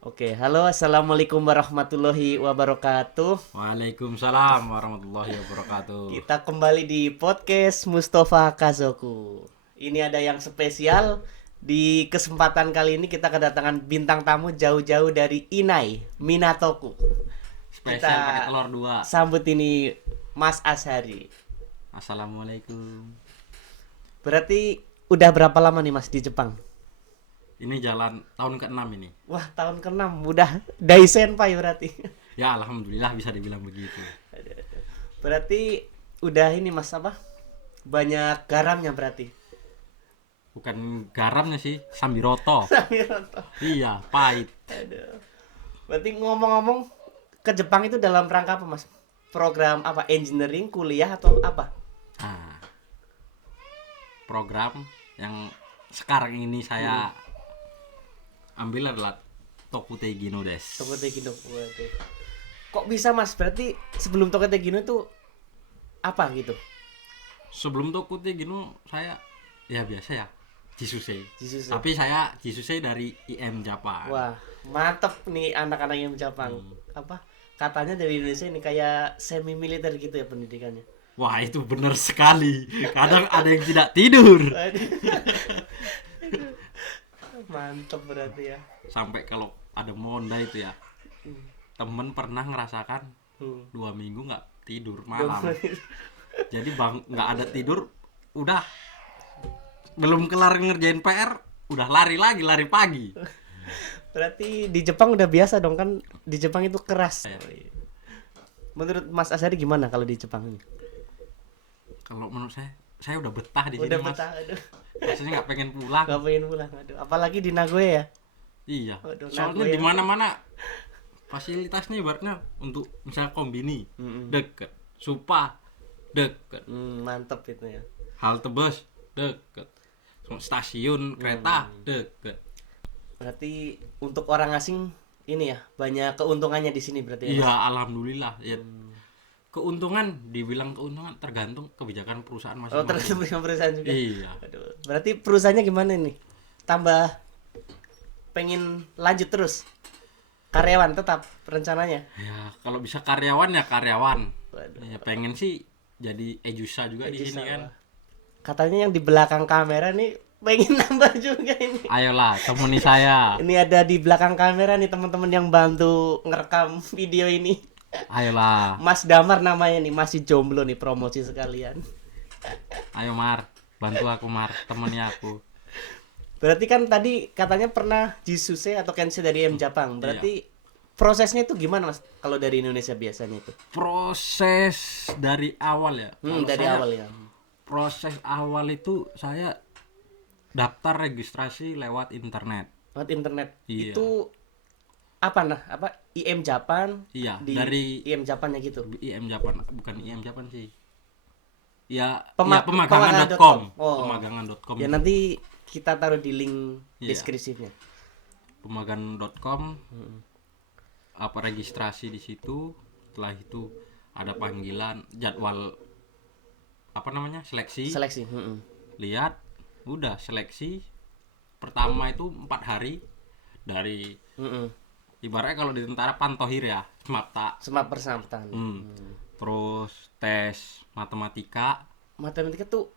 Oke, halo, assalamualaikum warahmatullahi wabarakatuh. Waalaikumsalam warahmatullahi wabarakatuh. Kita kembali di podcast Mustafa Kazoku. Ini ada yang spesial. Di kesempatan kali ini kita kedatangan bintang tamu jauh-jauh dari Inai, Minatoku. Kita Spesial pakai telur dua. sambut ini Mas Ashari. Assalamualaikum. Berarti udah berapa lama nih Mas di Jepang? Ini jalan tahun ke-6 ini. Wah, tahun ke-6 udah Daisenpai berarti. Ya alhamdulillah bisa dibilang begitu. Berarti udah ini Mas apa? Banyak garamnya berarti. Bukan garamnya sih, sambiroto. Samiroto. Iya, pahit. Aduh. Berarti ngomong-ngomong ke Jepang itu dalam rangka apa Mas? Program apa? Engineering, kuliah atau apa? Nah, program yang sekarang ini saya ambil adalah Tokutei Gino desu. Tokyo Gino. Waduh. Kok bisa Mas? Berarti sebelum Tokyo Gino itu apa gitu? Sebelum Tokutei Gino saya ya biasa ya, Jisusei. Jisusei. Tapi saya Jisusei dari IM Japan. Wah, mantep nih anak-anak yang Jepang. Apa? Katanya dari Indonesia ini kayak semi militer gitu ya pendidikannya. Wah itu benar sekali. Kadang ada yang tidak tidur. Waduh. Mantep berarti ya. Sampai kalau ada monda itu ya, temen pernah ngerasakan Hmm. 2 minggu nggak tidur malam. Jadi bang nggak ada tidur, udah belum kelar ngerjain PR, udah lari lagi, lari pagi. Berarti di Jepang udah biasa dong kan? Di Jepang itu keras. Menurut Mas Asari gimana kalau di Jepang ini? Kalau menurut saya udah betah di sini Udah mas. betah, aduh. Rasanya nggak pengen pulang. Gak pengen pulang, aduh. Apalagi di Nagoya ya. Iya. Waduh, Soalnya Nagoya. di mana-mana fasilitasnya ibaratnya untuk misalnya kombini deket, supa deket, Mantep itu ya. halte bus deket, stasiun kereta deket. Berarti untuk orang asing ini ya banyak keuntungannya di sini berarti ya. Iya Mas? alhamdulillah ya. Keuntungan dibilang keuntungan tergantung kebijakan perusahaan Oh, terus masing-masing. punya perusahaan juga. Iya. Aduh. Berarti perusahaannya gimana nih? Tambah pengen lanjut terus. Karyawan tetap rencananya. Ya kalau bisa karyawan ya karyawan. Waduh. Ya pengen sih jadi ejusa juga di Ejusa, sini kan. wah. Katanya yang di belakang kamera nih pengen nambah juga ini. Ayolah temani saya. Ini ada di belakang kamera nih teman-teman yang bantu ngerekam video ini. Ayolah. Mas Damar namanya nih, masih jomblo nih, promosi sekalian. Ayo Mar, bantu aku Mar, temani aku. Berarti kan tadi katanya pernah Jisuse atau Kensei dari M Jepang. Berarti prosesnya itu gimana Mas kalau dari Indonesia biasanya itu? Proses dari awal ya. Kalau Dari saya, awal ya. proses awal itu saya daftar registrasi lewat internet. Lewat internet. Iya. Itu apa nah? Apa IM Japan? Iya, Di dari IM Japannya gitu. IM Japan, bukan IM Japan sih. Ya, Pemagangan.com. pemagangan.com. Oh. Pemagangan.com. Ya nanti kita taruh di link Iya. deskripsinya. Pemagangan.com. Apa registrasi di situ. Setelah itu ada panggilan jadwal apa namanya? Seleksi. Seleksi. Lihat, udah seleksi. Pertama itu 4 hari dari ibaratnya kalau di tentara pantohir ya, mata. Semap persahabatan. Terus tes matematika. Matematika tuh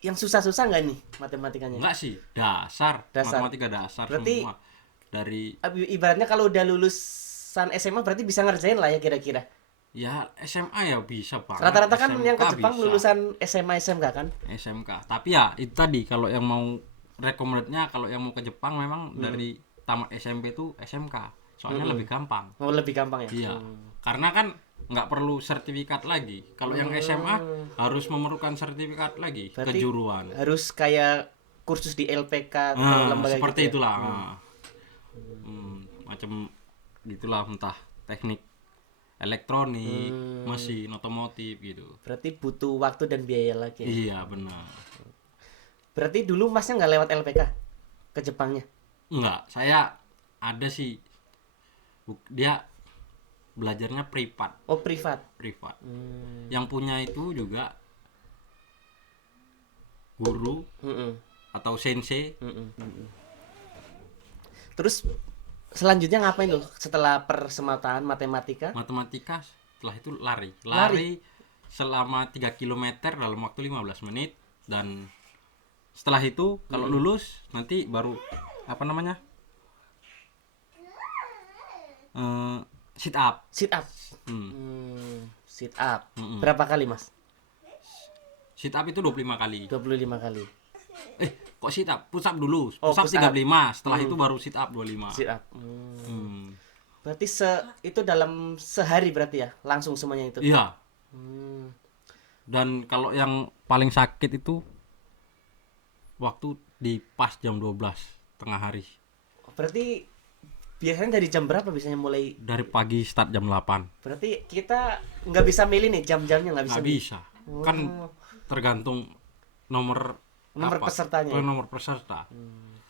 yang susah-susah nggak nih matematikanya? Enggak sih, dasar. Dasar. Matematika dasar Berarti semua. Dari Ibaratnya kalau udah lulusan SMA berarti bisa ngerjain lah ya kira-kira. ya SMA ya bisa banget. Rata-rata kan SMK yang ke Jepang bisa. lulusan SMA SMK kan? SMK. Tapi ya itu tadi kalau yang mau recommendednya kalau yang mau ke Jepang memang dari tamat SMP itu SMK. Soalnya lebih gampang. Oh, lebih gampang ya. Iya. Karena kan nggak perlu sertifikat lagi. Kalau yang SMA harus memerlukan sertifikat lagi, Berarti kejuruan. harus kayak kursus di LPK atau Nah, lembaga seperti gitu ya? itulah. Macam gitulah, entah teknik elektronik, mesin, otomotif gitu. Berarti butuh waktu dan biaya lagi ya? Iya benar. Berarti dulu masnya nggak lewat LPK ke Jepangnya? Enggak, saya ada sih. Dia belajarnya privat. Oh, privat. Yang punya itu juga guru atau sensei. Terus selanjutnya ngapain tuh setelah persemataan matematika? Matematika setelah itu lari Lari. selama 3 kilometer dalam waktu 15 menit. Dan setelah itu kalau lulus nanti baru apa namanya, sit up. Sit up. Sit up. Berapa kali, Mas? Sit up itu 25 kali. 25 kali. Kok sit up? Push up dulu. Oh, Push up push up. 35. Setelah itu baru sit up 25. Sit up. Berarti itu dalam sehari berarti ya? Langsung semuanya itu. Iya. Hmm. Dan kalau yang paling sakit itu waktu di pas jam 12 tengah hari. Berarti biasanya dari jam berapa biasanya mulai? Dari pagi start jam 8. Berarti kita nggak bisa milih nih jam-jamnya, nggak bisa. Nggak bisa. Kan tergantung nomor Pesertanya. Nomor peserta.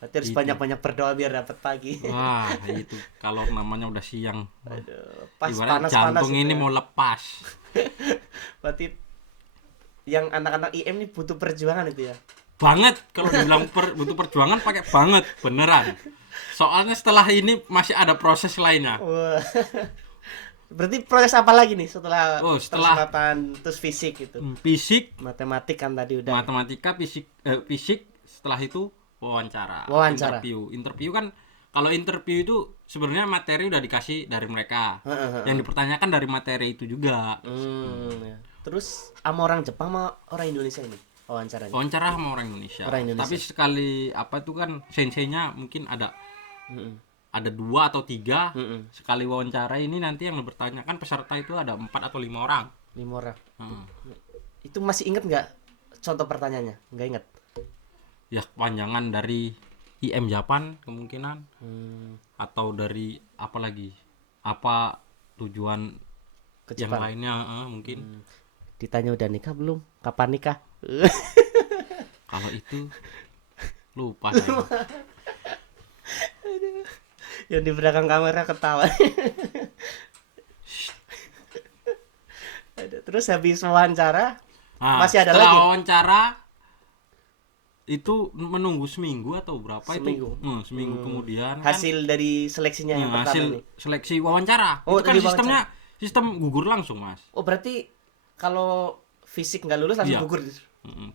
Berarti harus banyak-banyak berdoa biar dapat pagi. Wah, itu kalau namanya udah siang. Aduh, pas Ibarat panas-panas jantung itu ini ya. mau lepas. Berarti yang anak-anak IM ini butuh perjuangan itu ya. Banget kalau dibilang butuh perjuangan pakai banget, beneran. Soalnya setelah ini masih ada proses lainnya. Wah. Berarti proses apa lagi nih setelah setelah persiapan terus fisik itu? Fisik, Matematik kan tadi udah. matematika, fisik, setelah itu wawancara. Wawancara. Interview kan, kalau interview itu sebenarnya materi udah dikasih dari mereka. Yang dipertanyakan dari materi itu juga. Ya. Terus sama orang Jepang sama orang Indonesia ini wawancaranya? Wawancara sama orang Indonesia. Orang Indonesia. Tapi sekali apa itu kan senseinya mungkin ada 2 atau 3. Sekali wawancara ini nanti yang bertanya kan peserta itu ada 4 atau 5 orang. 5 orang. Itu masih inget nggak contoh pertanyaannya? Nggak inget. Ya kepanjangan dari IM Japan kemungkinan. Atau dari apa lagi? Apa tujuan Ke yang Jepang. lainnya mungkin. Ditanya udah nikah belum? Kapan nikah? Kalau itu lupa saya. Yang di belakang kamera ketawa. Terus habis wawancara masih ada setelah lagi? wawancara itu menunggu seminggu atau berapa Seminggu. itu? Seminggu kemudian Hasil dari seleksinya yang pertama hasil ini. seleksi wawancara. Oh, Itu kan dari sistemnya sistem gugur langsung, Mas. Oh, berarti kalau fisik nggak lulus langsung Iya. gugur.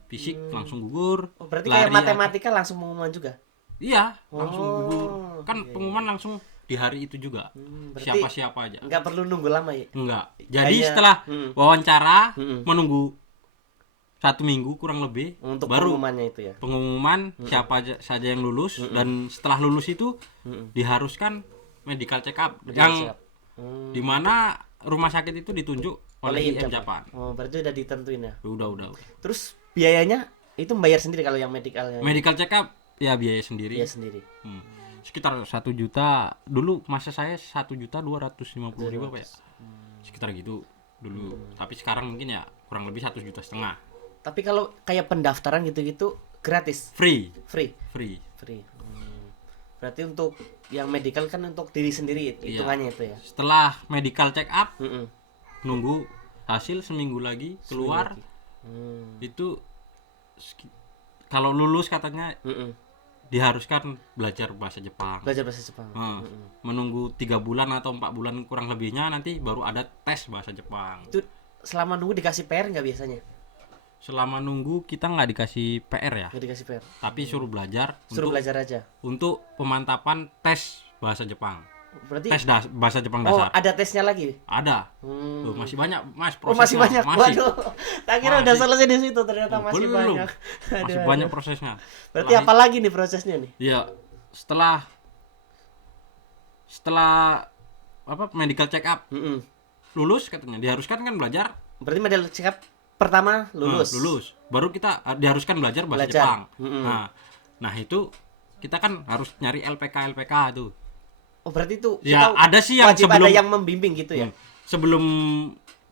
Fisik langsung gugur. Oh, berarti lari kayak matematika langsung pengumuman juga. Iya, langsung Oh, gugur. Kan pengumuman langsung di hari itu juga. berarti Siapa-siapa aja. nggak perlu nunggu lama ya? Enggak. Jadi Hanya- setelah wawancara menunggu 1 minggu kurang lebih Untuk baru pengumumannya itu ya. pengumuman siapa saja yang lulus. Dan setelah lulus itu diharuskan medical check up yang Siap. dimana rumah sakit itu ditunjuk oleh IM Japan. Oh, berarti udah ditentuin ya. Udah. Terus biayanya itu bayar sendiri kalau yang medikalnya. Medical check up ya biaya sendiri. Biaya sendiri. Sekitar 1 juta dulu, masa saya 1.250.000 apa ya, sekitar gitu dulu. Tapi sekarang mungkin ya kurang lebih 1,5 juta. Tapi kalau kayak pendaftaran gitu-gitu gratis, Free. free. Berarti untuk yang medical kan untuk diri sendiri hitungannya itu ya. Setelah medical check up Mm-mm. nunggu hasil seminggu lagi keluar. Itu kalau lulus katanya diharuskan belajar bahasa Jepang. Belajar bahasa Jepang. Menunggu 3 bulan atau 4 bulan kurang lebihnya nanti baru ada tes bahasa Jepang. Itu selama nunggu dikasih PR nggak biasanya? Selama nunggu kita nggak dikasih PR ya, Nggak dikasih PR. tapi suruh belajar Suruh belajar aja. untuk pemantapan tes bahasa Jepang. Berarti Bahasa Jepang oh, dasar. ada tesnya lagi. Ada. Tuh, masih banyak, Mas, Oh, masih prosesnya. banyak. Waduh. Tak kira udah Masih. selesai di situ, ternyata masih Belum. banyak. Masih Aduh, banyak aduh. prosesnya. Berarti apa lagi nih prosesnya nih? Iya, setelah apa medical check up lulus katanya diharuskan kan belajar. Berarti medical check up pertama lulus. Lulus. Baru kita diharuskan belajar bahasa Belajar. Jepang. Nah, itu kita kan harus nyari LPK tuh. Oh, berarti itu Ya, kita ada sih yang wajib sebelum ada yang membimbing gitu ya. Sebelum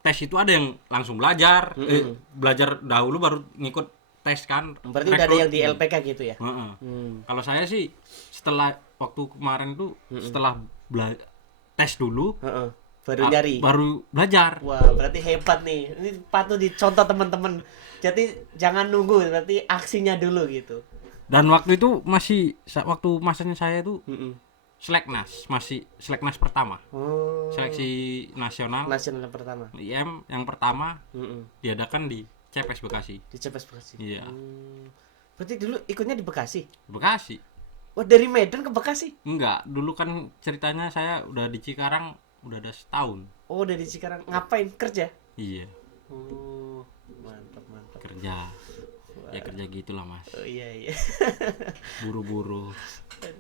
tes itu ada yang langsung belajar, belajar dahulu baru ngikut tes kan. Berarti udah ada yang di LPK gitu ya. Heeh. Kalau saya sih setelah waktu kemarin tuh setelah tes dulu Heeh. Baru nyari. baru belajar. Wah, berarti hebat nih. Ini patut dicontoh teman-teman. Jadi jangan nunggu, berarti aksinya dulu gitu. Dan waktu itu waktu masanya saya itu Seleknas, masih Seleknas pertama. Oh. Seleksi nasional Nasional yang pertama. IM yang pertama Mm-mm. diadakan di CPS Bekasi. Di CPS Bekasi. Iya. Berarti dulu ikutnya di Bekasi. Bekasi. Wah, dari Medan ke Bekasi. Enggak, dulu kan ceritanya saya udah di Cikarang udah ada setahun. Oh, dari Cikarang. Ngapain? Kerja? Iya, Oh, mantap, mantap. kerja. Ya kerja gitulah, Mas. Oh iya iya. Buru-buru.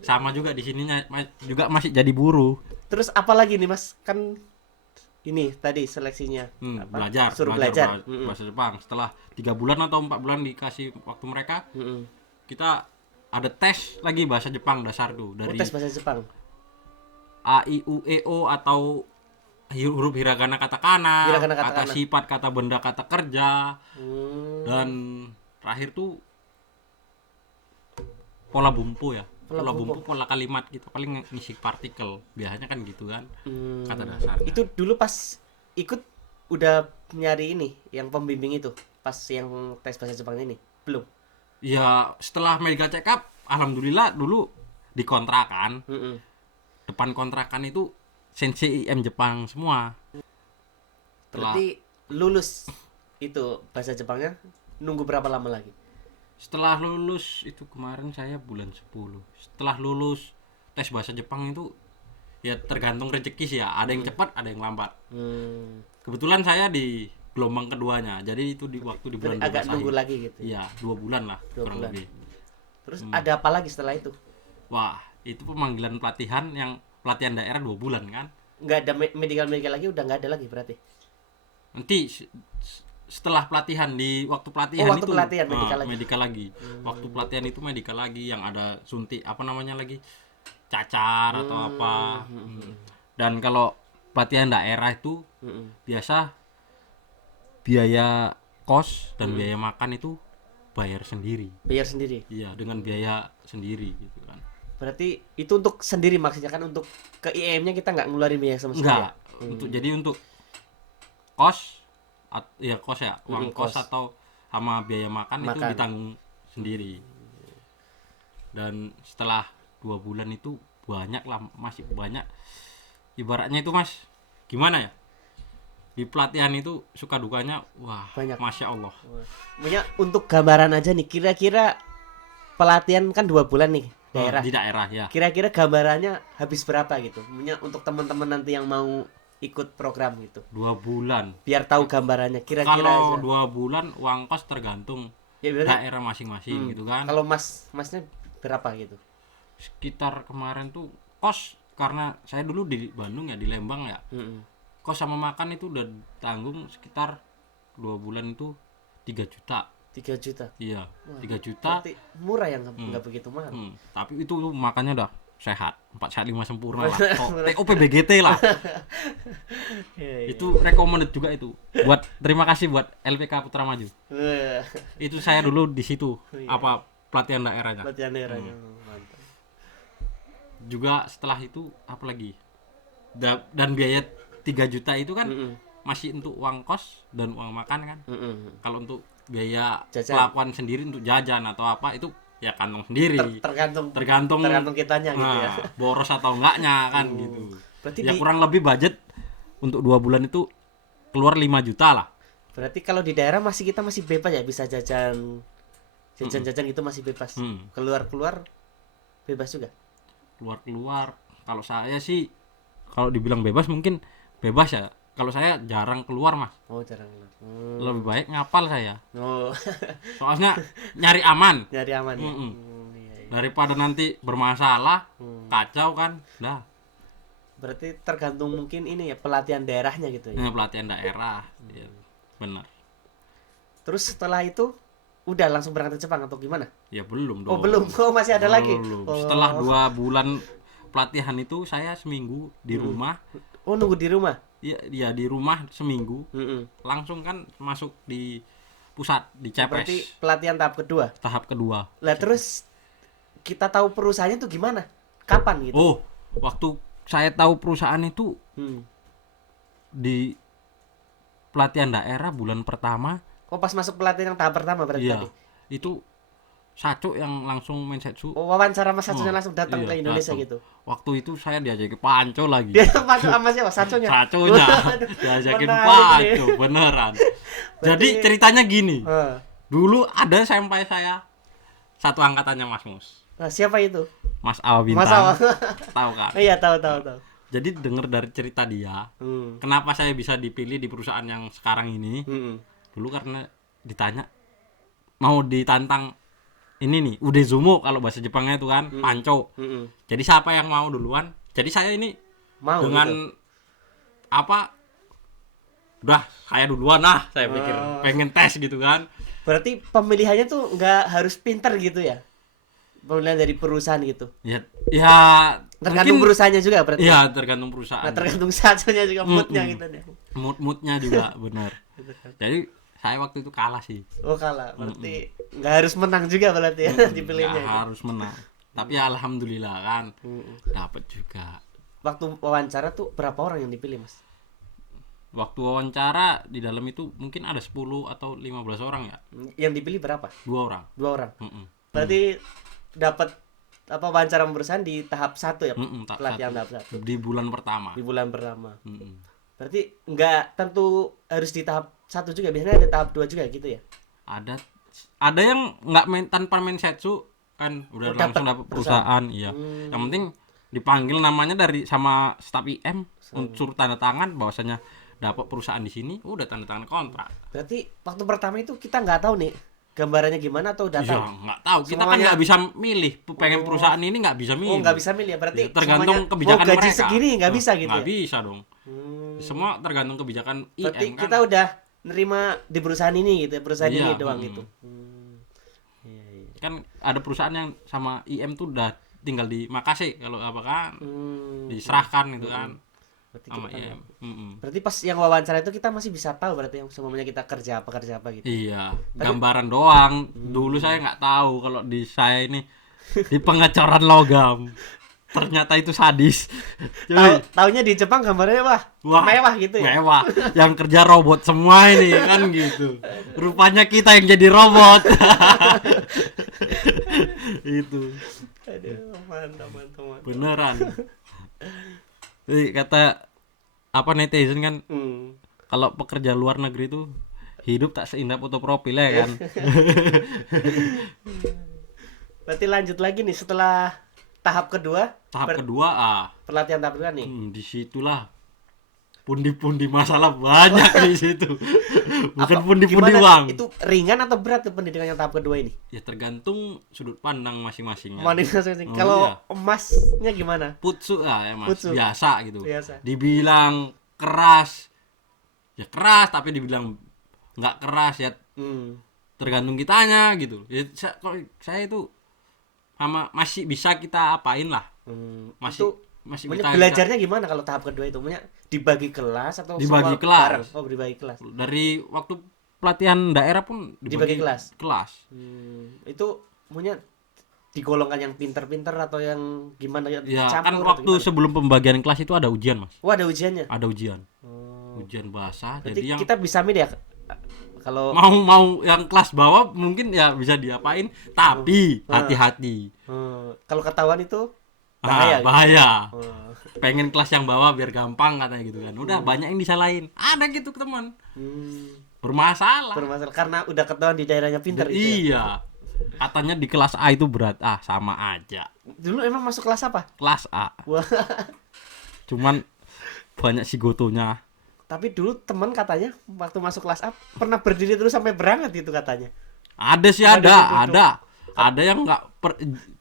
Sama juga di sininya juga masih jadi buruh. Terus apa lagi nih, Mas? Kan ini tadi seleksinya apa? Belajar, Suruh belajar. bahasa Jepang. Setelah 3 bulan atau 4 bulan dikasih waktu mereka, Mm-mm. kita ada tes lagi bahasa Jepang dasar tuh Oh, dari tes bahasa Jepang. A I U E O atau huruf hiragana katakana, Hiragana kata katakana. sifat, kata benda, kata kerja, Hmm. dan terakhir tuh pola bumpu ya. Pola Pola bumpu. bumpu, pola kalimat gitu. Paling ngisi partikel. Biasanya kan gitu kan. Hmm. Kata dasarnya. Itu dulu pas ikut udah nyari ini yang pembimbing itu pas yang tes bahasa Jepang ini belum. Ya setelah medical check up, alhamdulillah dulu dikontrakan. Mm-mm. Depan kontrakan itu sensei IM Jepang semua. Berarti lulus itu bahasa Jepangnya nunggu berapa lama lagi? Setelah lulus itu kemarin saya bulan 10. Setelah lulus tes bahasa Jepang itu ya tergantung rezeki sih ya. Ada yang cepat, ada yang lambat. Kebetulan saya di gelombang keduanya. Jadi itu di waktu di bulan Agak 12 nunggu akhir. lagi gitu. Iya, 2 bulan lah 2 kurang bulan. lebih. Terus ada apa lagi setelah itu? Wah, itu pemanggilan pelatihan yang pelatihan daerah 2 bulan kan. Nggak ada medical lagi, udah nggak ada lagi berarti. Nanti setelah pelatihan di waktu pelatihan waktu itu pelatihan medical lagi. Waktu pelatihan itu medical lagi yang ada suntik apa namanya lagi cacar atau apa. Dan kalau pelatihan daerah itu biasa biaya kos dan biaya makan itu bayar sendiri. Bayar sendiri. Iya, dengan biaya sendiri gitu kan. Berarti itu untuk sendiri maksudnya kan, untuk ke IM-nya kita nggak ngeluarin biaya sama sekali. Enggak, jadi untuk kos ya kos ya, uang kos kos. atau sama biaya makan itu Makan. ditanggung sendiri. Dan setelah 2 bulan itu banyak lah, masih banyak. Ibaratnya itu Mas, gimana ya? Di pelatihan itu suka dukanya, wah, Banyak. Masya Allah. Punya untuk gambaran aja nih, kira-kira pelatihan kan 2 bulan nih daerah. Di daerah ya. Kira-kira gambarannya habis berapa gitu? Punya untuk teman-teman nanti yang mau ikut program gitu. 2 bulan. Biar tahu gambarannya kira-kira Kalau aja. 2 bulan uang kos tergantung Ya berarti daerah masing-masing gitu kan. kalau masnya berapa gitu? Sekitar kemarin tuh kos, karena saya dulu di Bandung ya, di Lembang ya. Kos sama makan itu udah tanggung sekitar 2 bulan itu 3 juta. 3 juta. Iya, 3 juta. Berarti murah ya, nggak begitu mahal. Tapi itu makannya udah sehat, 4 sehat 5 sempurna lah. TOP BGT lah. Iya, iya. Itu recommended juga itu. Terima kasih buat LPK Putra Maju. Wah, Itu saya dulu di situ Iya. apa pelatihan daerahnya. latihan daerahnya mantap. Juga setelah itu apa lagi? Dan biaya 3 juta itu kan masih untuk uang kos dan uang makan kan. Kalau untuk biaya Jajan. pelakuan sendiri untuk jajan atau apa itu ya kantong sendiri. Tergantung kitanya gitu ya. Boros atau enggaknya kan gitu. Berarti Ya kurang lebih budget untuk 2 bulan itu keluar 5 juta lah. berarti kalau di daerah kita masih bebas ya, bisa jajan gitu masih bebas. Keluar bebas juga. Keluar kalau saya sih, kalau dibilang bebas mungkin bebas ya. Kalau saya jarang keluar Mas. Oh, jarang keluar. Lebih baik ngapal saya. Oh, Soalnya nyari aman. nyari aman ya. Iya, iya. Daripada nanti bermasalah, kacau kan. Dah. Berarti tergantung mungkin ini ya, pelatihan daerahnya gitu ya. Ini pelatihan daerah. Ya, benar. Terus setelah itu udah langsung berangkat ke Jepang atau gimana? Ya belum Oh, dong. belum. Oh, masih ada lagi. Belum. Oh. Setelah 2 bulan pelatihan itu saya seminggu di rumah. Oh, nunggu di rumah. Ya di rumah seminggu. Langsung kan masuk di pusat di CPS. Berarti pelatihan tahap kedua. Tahap kedua. Lah terus kita tahu perusahaannya tuh gimana? Kapan gitu? Oh, waktu saya tahu perusahaan itu di pelatihan daerah bulan pertama. Oh, pas masuk pelatihan yang tahap pertama berarti Iya. tadi. Itu Saco yang langsung Mensetsu. Oh, wawancara Mas Saconya langsung datang Iya, ke Indonesia datang. gitu. Waktu itu saya diajakin Panco lagi. Dia masuk sama siapa? Saconya. Saconya Waduh, diajakin menarik Panco, nih. beneran. Berarti- Jadi ceritanya gini. Heeh. Dulu ada sampai saya satu angkatannya Mas Mus. Nah, siapa itu? Mas Awa Mas Bintang. Awa. Tahu kan? Iya, tahu. Jadi dengar dari cerita dia, Hmm. kenapa saya bisa dipilih di perusahaan yang sekarang ini? Hmm. Dulu karena ditanya mau ditantang ini nih, Udezumo kalau bahasa Jepangnya itu kan, Panco. Hmm. Jadi siapa yang mau duluan? Jadi saya ini Mau dengan gitu. apa? Udah, saya duluan lah, saya pikir Oh. pengen tes gitu kan. Berarti pemilihannya tuh nggak harus pinter gitu ya? Pemilihan dari perusahaan gitu. Ya Tergantung mungkin- perusahaannya juga berarti. Iya, tergantung perusahaan. Nah, tergantung saconya juga moodnya gitu deh. Moodnya juga benar. Jadi saya waktu itu kalah sih. Oh, kalah. Berarti nggak harus menang juga berarti ya dipilihnya. Nggak itu. harus menang. Tapi alhamdulillah kan Hmm. dapat juga. Waktu wawancara tuh berapa orang yang dipilih, Mas? Waktu wawancara di dalam itu mungkin ada 10 atau 15 orang ya. Yang dipilih berapa? 2 orang. 2 orang. Mm-mm. Berarti dapat apa wawancara perusahaan di tahap 1 ya? Tak Pelatihan satu. tahap 1 Di bulan pertama. di bulan pertama. Mm-mm. Berarti nggak tentu harus di tahap 1 juga, biasanya ada tahap 2 juga gitu ya? Ada yang nggak tanpa Mensetsu kan udah Oh, langsung dapat dapat perusahaan, iya. Yang penting dipanggil namanya dari sama staf IM unsur tanda tangan bahwasanya dapat perusahaan di sini, udah tanda tangan kontrak. Berarti waktu pertama itu kita nggak tahu nih gambarannya gimana atau udah Iya, tahu? nggak tahu. Kita kan Semuanya- nggak bisa milih. Pengen perusahaan ini nggak bisa milih. Oh, nggak bisa milih ya? Berarti Ya, tergantung semuanya kebijakan mau gaji mereka. segini nggak bisa gitu Nggak ya? bisa dong. Semua tergantung kebijakan IM Berarti kan. kita udah nerima di perusahaan ini gitu ya, perusahaan Iya, ini doang mm. gitu. Kan ada perusahaan yang sama IM tuh udah tinggal di Makasih kalau apa kan diserahkan gitu kan Berarti sama kita IM. Berarti pas yang wawancara itu kita masih bisa tahu berarti yang semuanya kita kerja apa gitu. Iya, gambaran doang. Dulu saya nggak tahu kalau di saya ini di pengecoran logam. Ternyata itu sadis. Taunya di Jepang gambarnya mewah gitu ya. Mewah. Yang kerja robot semua ini kan gitu. Rupanya kita yang jadi robot. Itu Aduh, mantap. beneran. Jadi kata apa netizen kan kalau pekerja luar negeri itu hidup tak seindah foto profil ya kan. Berarti lanjut lagi nih setelah tahap kedua. Tahap kedua Pelatihan tahap kedua nih. disitulah pundi-pundi masalah banyak di situ. Bukan Apa- pundi-pundi gimana uang. Itu ringan atau berat tuh pendidikan yang tahap kedua ini? Ya tergantung sudut pandang masing-masing. Ya. Masing-masing. Oh, Kalau iya. emasnya gimana? Putsu lah ya mas, Putsu. biasa gitu. Biasa. Dibilang keras, ya keras, tapi dibilang nggak keras ya tergantung kitanya gitu. Ya, saya itu masih bisa kita apain lah. Masih Maksudnya kita belajarnya gimana kalau tahap kedua itu? Maksudnya dibagi kelas atau Dibagi semua kelas. bareng? Oh, dibagi kelas. dari waktu pelatihan daerah pun Dibagi kelas. Itu Maksudnya digolongkan yang pinter-pinter atau yang gimana ya? ya kan Campur atau waktu gimana? sebelum pembagian kelas itu ada ujian mas. Oh, ada ujiannya. Ada ujian. Oh. Ujian bahasa. Berarti Jadi yang kita bisa milih ya kalau mau yang kelas bawah mungkin ya bisa diapain, tapi hati-hati. kalau ketahuan itu bahaya. Gitu. Bahaya. Oh. Pengen kelas yang bawah biar gampang katanya gitu kan. Udah banyak yang disalahin. Ada gitu teman. Bermasalah. Bermasalah karena udah ketahuan di daerahnya pinter itu. Ya? Iya. Katanya di kelas A itu berat. Sama aja. Dulu emang masuk kelas apa? Kelas A. Wah. Cuman banyak sigotonya. Tapi dulu teman katanya waktu masuk kelas A pernah berdiri terus sampai berangkat gitu katanya. Ada sih Ada ada. Ada yang nggak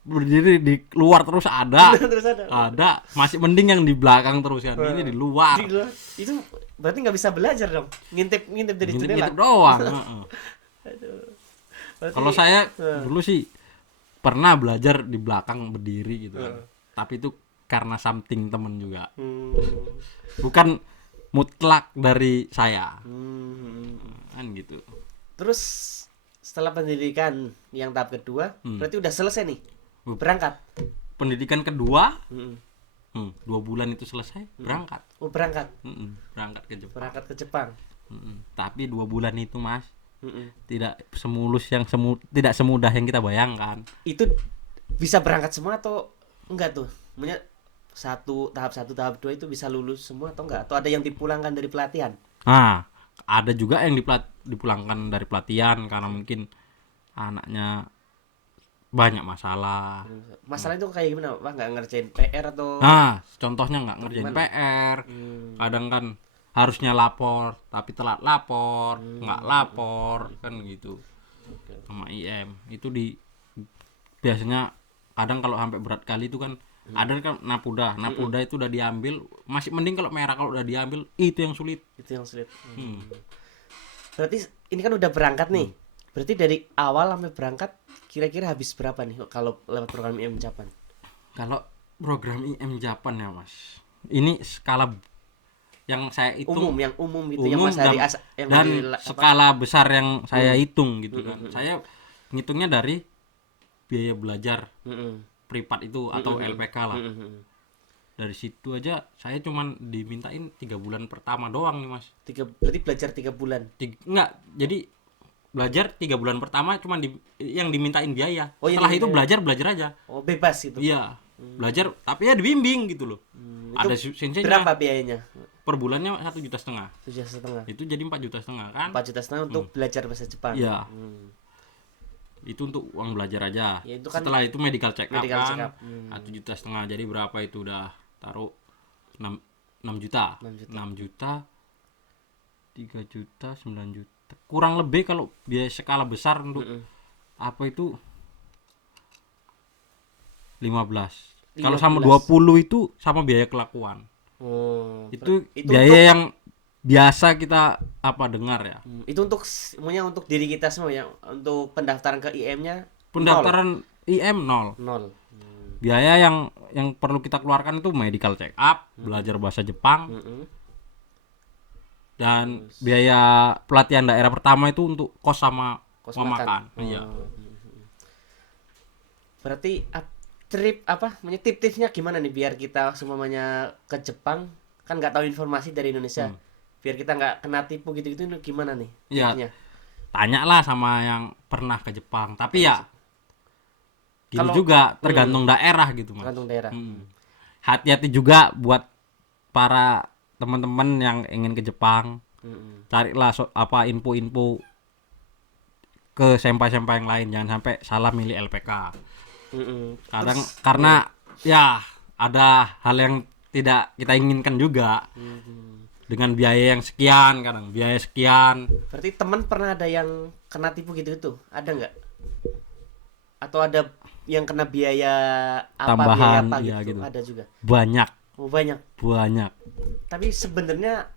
berdiri di luar terus ada. Terus ada. Ada. Masih mending yang di belakang terus kan. Ini di luar. Di luar. Itu berarti nggak bisa belajar dong. Ngintip dari jendela. Ngintip doang. Kalau saya dulu sih pernah belajar di belakang berdiri gitu kan. Tapi itu karena something temen juga. Bukan mutlak dari saya. Kan gitu. Terus setelah pendidikan yang tahap kedua, berarti udah selesai nih. Berangkat. Pendidikan kedua 2 bulan itu selesai, berangkat. Oh, berangkat. Berangkat ke Jepang. Berangkat ke Jepang. Tapi 2 bulan itu mas Tidak semulus yang tidak semudah yang kita bayangkan. Itu bisa berangkat semua atau enggak tuh? Maksudnya satu tahap dua itu bisa lulus semua atau enggak? Atau ada yang dipulangkan dari pelatihan? Nah, ada juga yang dipulangkan dari pelatihan karena mungkin anaknya banyak masalah. Masalah itu kayak gimana Pak? Nggak ngerjain PR atau Nah, contohnya nggak ngerjain gimana? PR, kadang kan harusnya lapor tapi telat lapor, nggak lapor kan gitu. Sama IM itu biasanya kadang kalau sampai berat kali itu kan ada kan napuda itu udah diambil, masih mending kalau merah, kalau udah diambil itu yang sulit. Itu yang sulit. Berarti ini kan udah berangkat nih. Berarti dari awal sampai berangkat kira-kira habis berapa nih kalau lewat program IM Japan? Kalau program IM Japan ya mas, ini skala yang saya hitung Yang umum gitu yang Mas Hari yang dan dari skala besar yang saya hitung gitu kan. Saya ngitungnya dari biaya belajar privat itu atau LPK lah. Dari situ aja saya cuman dimintain 3 bulan pertama doang nih mas. Berarti belajar 3 bulan. Enggak, jadi belajar 3 bulan pertama cuman yang dimintain biaya. Oh, Setelah ini itu belajar aja. Oh, bebas gitu. Iya, belajar tapi ya dibimbing gitu loh. Ada Itu senseinya. berapa biayanya? Per bulannya 1,5 juta. 7,5. Itu jadi 4,5 juta kan? 4,5 juta untuk belajar bahasa Jepang. Iya. Itu untuk uang belajar aja. Ya, itu kan setelah itu medical check up medical kan. check up. 1,5 juta. Jadi berapa itu udah taruh 6 juta. 6 juta. 3 juta, 9 juta. Kurang lebih kalau biaya skala besar untuk apa itu 15. Kalau sama 20 itu sama biaya kelakuan. Oh, Itu itu biaya yang biasa kita apa dengar ya. itu untuk semuanya untuk diri kita semua ya. Untuk pendaftaran ke IM-nya Pendaftaran IM 0. nol. Biaya yang perlu kita keluarkan itu medical check up, belajar bahasa Jepang, dan biaya pelatihan daerah pertama itu untuk kos sama makan. Iya. Berarti trip apa? Tip-tipsnya gimana nih biar kita semuanya ke Jepang kan nggak tahu informasi dari Indonesia. Biar kita nggak kena tipu gitu-gitu gimana nih Iya. tipsnya? Tanyalah sama yang pernah ke Jepang. Tapi ya gitu Kalau- juga tergantung daerah gitu, Mas. Tergantung daerah. Hati-hati juga buat para teman-teman yang ingin ke Jepang. Carilah apa info-info ke senpai-senpai yang lain, jangan sampai salah milih LPK. Kadang karena ya ada hal yang tidak kita inginkan juga. Dengan biaya yang sekian, kadang biaya sekian. Berarti teman pernah ada yang kena tipu gitu-gitu? Ada nggak? Atau ada yang kena biaya apa Tambahan, biaya apa iya, gitu? gitu. Ada juga. Banyak. Oh, banyak. Tapi sebenarnya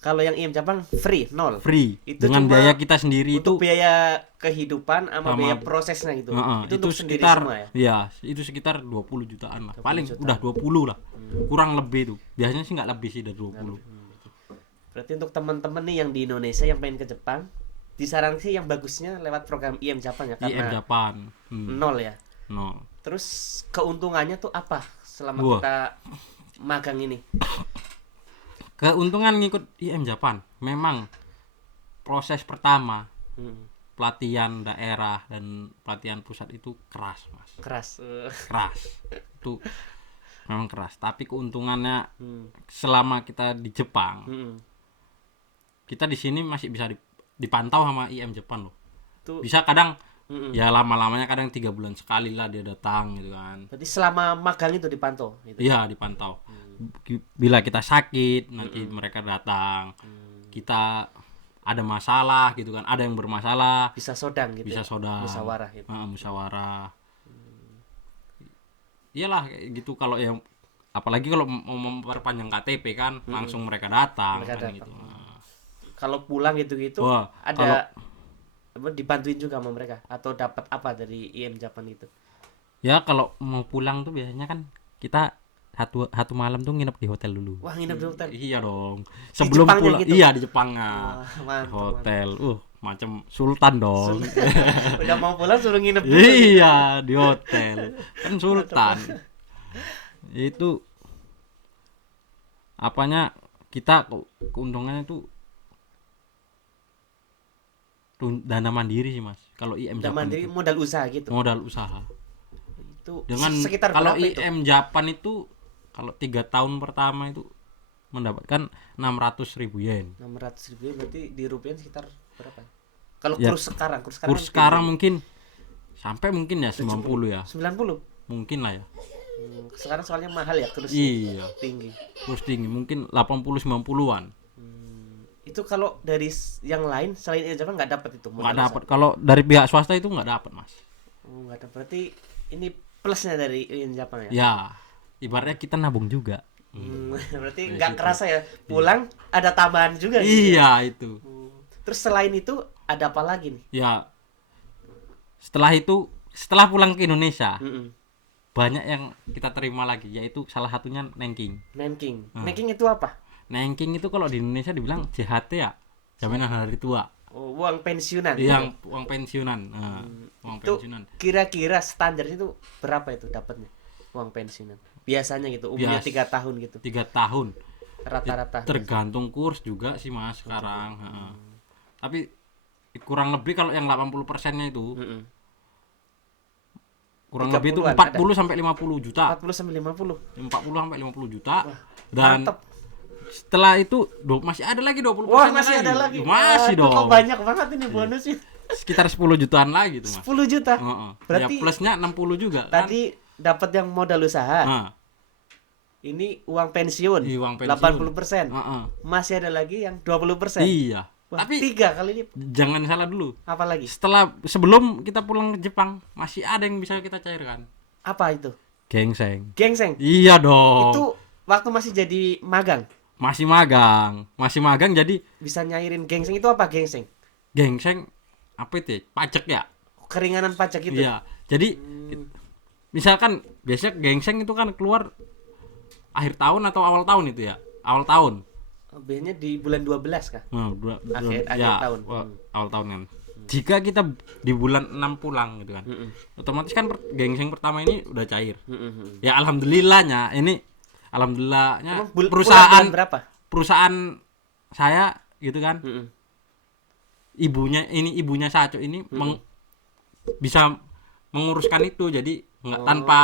kalau yang IM Jepang free, nol. Free. Itu Dengan cuma biaya kita sendiri itu untuk biaya kehidupan sama biaya prosesnya gitu. Itu untuk sendiri sekitar semua ya. ya, itu sekitar 20 jutaan lah. 20 Paling jutaan. udah 20 lah. Kurang lebih tuh. Biasanya sih nggak lebih sih dari 20. Berarti untuk teman-teman nih yang di Indonesia yang pengen ke Jepang, disarankan sih yang bagusnya lewat program IM Jepang ya IM karena Japan. nol ya. No. Terus keuntungannya tuh apa selama Wah. kita magang ini? Keuntungan ngikut IM Japan memang proses pertama pelatihan daerah dan pelatihan pusat itu keras, Mas. Keras. Keras. Itu memang keras, tapi keuntungannya selama kita di Jepang, kita di sini masih bisa dipantau sama IM Jepang loh. Itu Bisa kadang ya lama-lamanya kadang 3 bulan sekali lah dia datang gitu kan. berarti selama magang itu dipantau gitu. Iya, dipantau. Bila kita sakit nanti mereka datang. Kita ada masalah gitu kan, ada yang bermasalah Bisa sodang gitu. bisa ya? sodang, Musyawarah gitu. musyawarah. Iyalah kayak gitu. Kalau yang apalagi kalau mau memperpanjang KTP kan langsung mereka datang Mereka kan datang. gitu. Kalau pulang gitu-gitu Wah, ada apa, dibantuin juga sama mereka atau dapat apa dari IM Japan itu? Ya kalau mau pulang tuh biasanya kan kita satu malam tuh nginep di hotel dulu. Wah, nginep di hotel. Iya dong. Sebelum Jepangnya pulang. gitu? Iya di Jepangnya. Wah, Di mantap. hotel. Macam sultan dong. Udah mau pulang suruh nginep dulu. Iya, di hotel. Kan sultan. Itu apanya kita keuntungannya tuh dana mandiri sih Mas. Kalau IM Dan Japan mandiri itu modal usaha gitu. modal usaha. Itu Dengan sekitar kalau berapa itu? IM Japan itu kalau 3 tahun pertama itu mendapatkan 600.000 yen. 600.000 berarti di rupiah sekitar berapa? Kalau Ya, kurs sekarang Kurs kan sekarang tinggi. mungkin sampai mungkin ya 90 ya. 90. Mungkin lah ya. Sekarang soalnya mahal ya kursnya. Iya. Tinggi. Kurs tinggi mungkin 80 90-an. Itu kalau dari yang lain selain Jepang nggak dapat itu Nggak modal dapat. Kalau dari pihak swasta itu nggak dapat Mas. usaha? Oh, nggak dapat. Berarti ini plusnya dari Jepang ya. Ya, ibaratnya kita nabung juga. Berarti nggak kerasa ya. Pulang ada tambahan juga gitu. Iya itu. Terus selain itu ada apa lagi nih? Ya, setelah pulang ke Indonesia Mm-mm. banyak yang kita terima lagi, yaitu salah satunya Nanking. Nanking. Nanking itu apa? Nanking itu kalau di Indonesia dibilang JHT ya, jaminan hari tua. Oh, uang pensiunan. Yang uang pensiunan. Nah, uang Itu pensiunan. kira-kira standar itu berapa itu dapatnya uang pensiunan? Biasanya gitu, umurnya Bias- 3 tahun gitu. 3 tahun. Rata-rata. Tergantung kurs juga sih Mas sekarang. Heeh. Tapi kurang lebih kalau yang 80%-nya itu Mm-mm. kurang lebih itu 30-an 40 sampai 50 juta. 40 sampai 50. 40 sampai 50 juta. Dan Mantep. setelah itu masih ada lagi 20% Wah, masih ada lagi. Masih Aduh, dong. kok banyak banget ini bonusnya. Sekitar 10 jutaan lagi tuh Mas. 10 juta. Heeh. Berarti Ya plusnya 60 juga kan. tadi dapat yang modal usaha. Nah, Ini uang pensiun. uang pensiun. 80%. Heeh. Masih ada lagi yang 20%. Iya. Wah, Tapi 3 kali ini jangan salah dulu. apa lagi? Sebelum kita pulang ke Jepang masih ada yang bisa kita cairkan. Apa itu? Gengseng. Gengseng. Iya dong. Itu waktu masih jadi magang. Masih magang jadi Bisa nyairin gengseng itu apa gengseng? gengseng apa itu ya? Pajak ya? Keringanan pajak itu. Iya. Jadi misalkan biasanya gengseng itu kan keluar akhir tahun atau awal tahun itu ya? Awal tahun. Biasanya di bulan 12 kah? Nah, Akhir ya, tahun. awal tahun kan. Jika kita di bulan 6 pulang gitu kan. Otomatis kan gengseng pertama ini udah cair. Ya alhamdulillahnya alhamdulillahnya Emang perusahaan bulan berapa? perusahaan saya gitu kan. Mm-mm. Ibunya Saco ini bisa menguruskan itu, jadi tanpa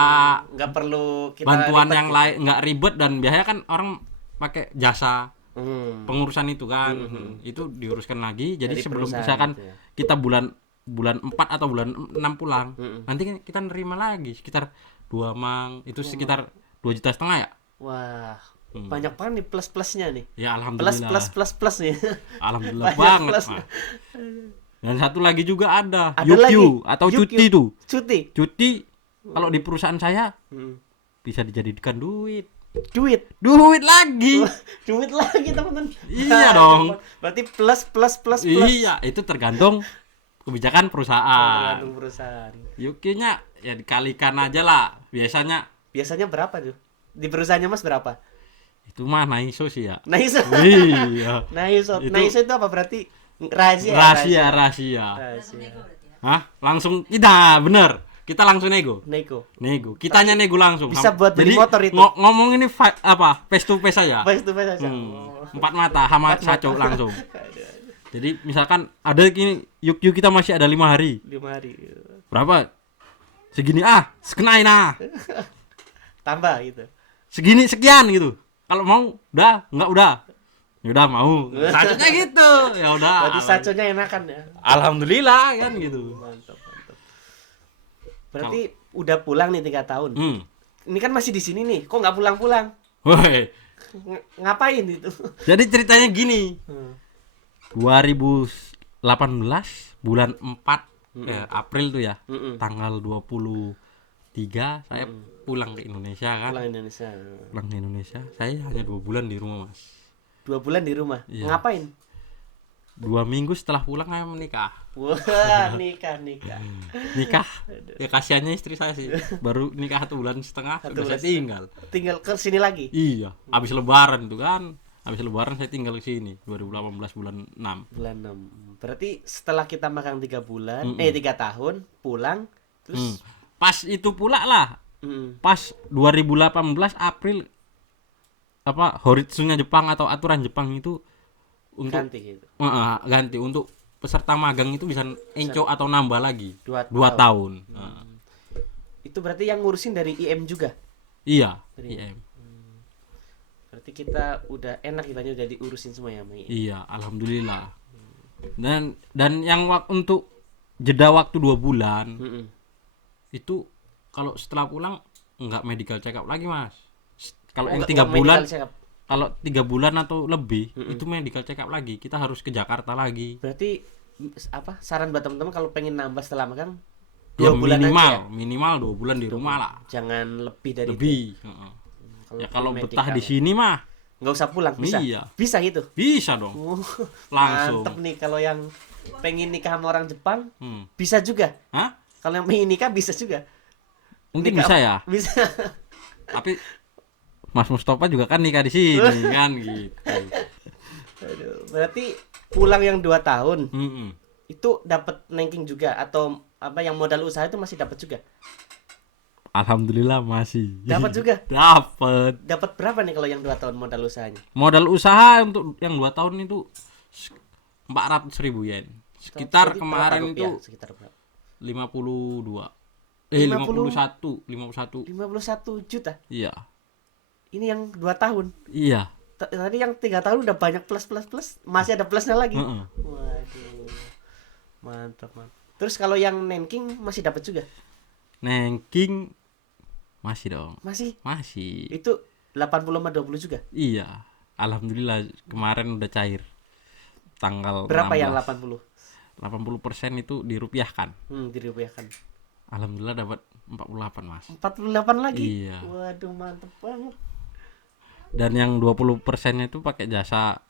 Nggak perlu kita bantuan ribet yang gitu. lain, nggak ribet, dan biasanya kan orang pakai jasa Hmm. pengurusan itu kan. Itu diuruskan lagi, jadi Dari sebelum perusahaan misalkan gitu ya. kita bulan 4 atau bulan 6 pulang, nanti kan kita nerima lagi sekitar 2 mang, itu sekitar 2,5 juta ya. Wah, banyak banget nih plus-plusnya nih. Ya Plus alhamdulillah. plus plus nih. Alhamdulillah Banyak banget. plus. Mas. Dan satu lagi juga ada, Ada UQ lagi, atau UQ. cuti tuh. Cuti. Kalau di perusahaan saya Hmm. bisa dijadikan duit. Duit. Duit lagi. Duit lagi, teman-teman. Iya dong. Berarti plus plus plus plus. Iya, itu tergantung kebijakan perusahaan. Tergantung perusahaan. UQ-nya ya dikalikan aja lah. Biasanya berapa tuh? Di perusahaannya Mas berapa? Itu mah naiso sih ya. Naiso. Iya. Naiso. Itu- Naiso itu apa berarti? Rahasia. Rahasia. Rahasia. Hah? Langsung kita bener. Kita langsung nego. Nego. Kitanya nego langsung. bisa buat beli Jadi, motor itu. ngomong ini face to face aja. Face to face aja. Oh. 4 mata sama Saco langsung. Jadi misalkan ada gini, yuk kita masih ada 5 hari. 5 hari. Berapa? Segini sekenain Tambah gitu. Segini sekian gitu. Kalau mau udah, enggak udah. Ya udah mau. Saconya gitu. Ya udah. Berarti saconya enakan ya. Alhamdulillah kan gitu. Mantap. Berarti udah pulang nih 3 tahun. Ini kan masih di sini nih. Kok nggak pulang-pulang? Woi. Ngapain itu? Jadi ceritanya gini. 2018 bulan 4 April tuh ya. Tanggal 23 saya pulang ke Indonesia kan. Pulang ke Indonesia. Saya hanya 2 bulan di rumah, Mas. 2 bulan di rumah. Iya. Ngapain? 2 minggu setelah pulang saya menikah. Wah, nikah. Nikah. Ya kasihannya istri saya sih. Baru nikah 1,5 bulan sudah saya tinggal. Tinggal ke sini lagi. Iya, habis lebaran tuh kan. Habis lebaran saya tinggal di sini 2018 bulan 6. Bulan 6. Berarti setelah kita makan 3 bulan, 3 tahun, pulang terus Pas itu pula lah. Pas 2018 April horitsunya Jepang atau aturan Jepang itu untuk ganti gitu. ganti untuk peserta magang itu bisa enco atau nambah lagi 2 2 tahun. Nah, Itu berarti yang ngurusin dari IM juga. iya, Dari IM. Berarti kita udah enak kitanya udah diurusin semua ya, Mai. Iya, alhamdulillah. Dan yang untuk jeda waktu 2 bulan Mm-mm. itu kalau setelah pulang nggak medical check up lagi, Mas. Kalau Oh, yang nggak- 3 nggak bulan, medical check up. kalau 3 bulan atau lebih itu medical check up lagi. Kita harus ke Jakarta lagi. Berarti apa? Saran buat teman-teman kalau pengen nambah setelah magang Ya 2 bulan minimal, aja. minimal 2 bulan di rumah lah. Jangan lebih dari itu. Lebih. Heeh. Ya kalau betah di sini mah nggak usah pulang, bisa. Iya. Bisa gitu. bisa dong. Oh, Langsung. mantep nih kalau yang pengen nikah sama orang Jepang Hmm. bisa juga. Hah? Kalau yang pengen nikah bisa juga. Mungkin Nikah- bisa ya. Bisa. Tapi Mas Mustafa juga kan nikah di sini kan gitu. Aduh, berarti pulang yang 2 tahun Mm-mm. itu dapat ranking juga atau apa yang modal usaha itu masih dapat juga? Alhamdulillah masih. Dapat juga. Dapat. Dapat berapa nih kalau yang 2 tahun modal usahanya? Modal usaha untuk yang 2 tahun itu 400.000 yen. Sekitar Jadi kemarin berapa itu rupiah? Sekitar berapa? 52. 50? 51. 51 juta. Iya. Ini yang 2 tahun. Iya. Tadi yang 3 tahun udah banyak plus, masih ada plusnya lagi. Heeh. Waduh, mantap. Terus kalau yang Nanking masih dapat juga? Nanking masih dong. Masih? Masih. Itu 80 sama 20 juga? Iya. Alhamdulillah kemarin udah cair. Tanggal Berapa 16. yang 80? 80% itu dirupiahkan. Dirupiahkan. Alhamdulillah dapat 48, Mas. 48 lagi? Iya. Waduh, mantap banget. Dan yang 20%-nya itu pakai jasa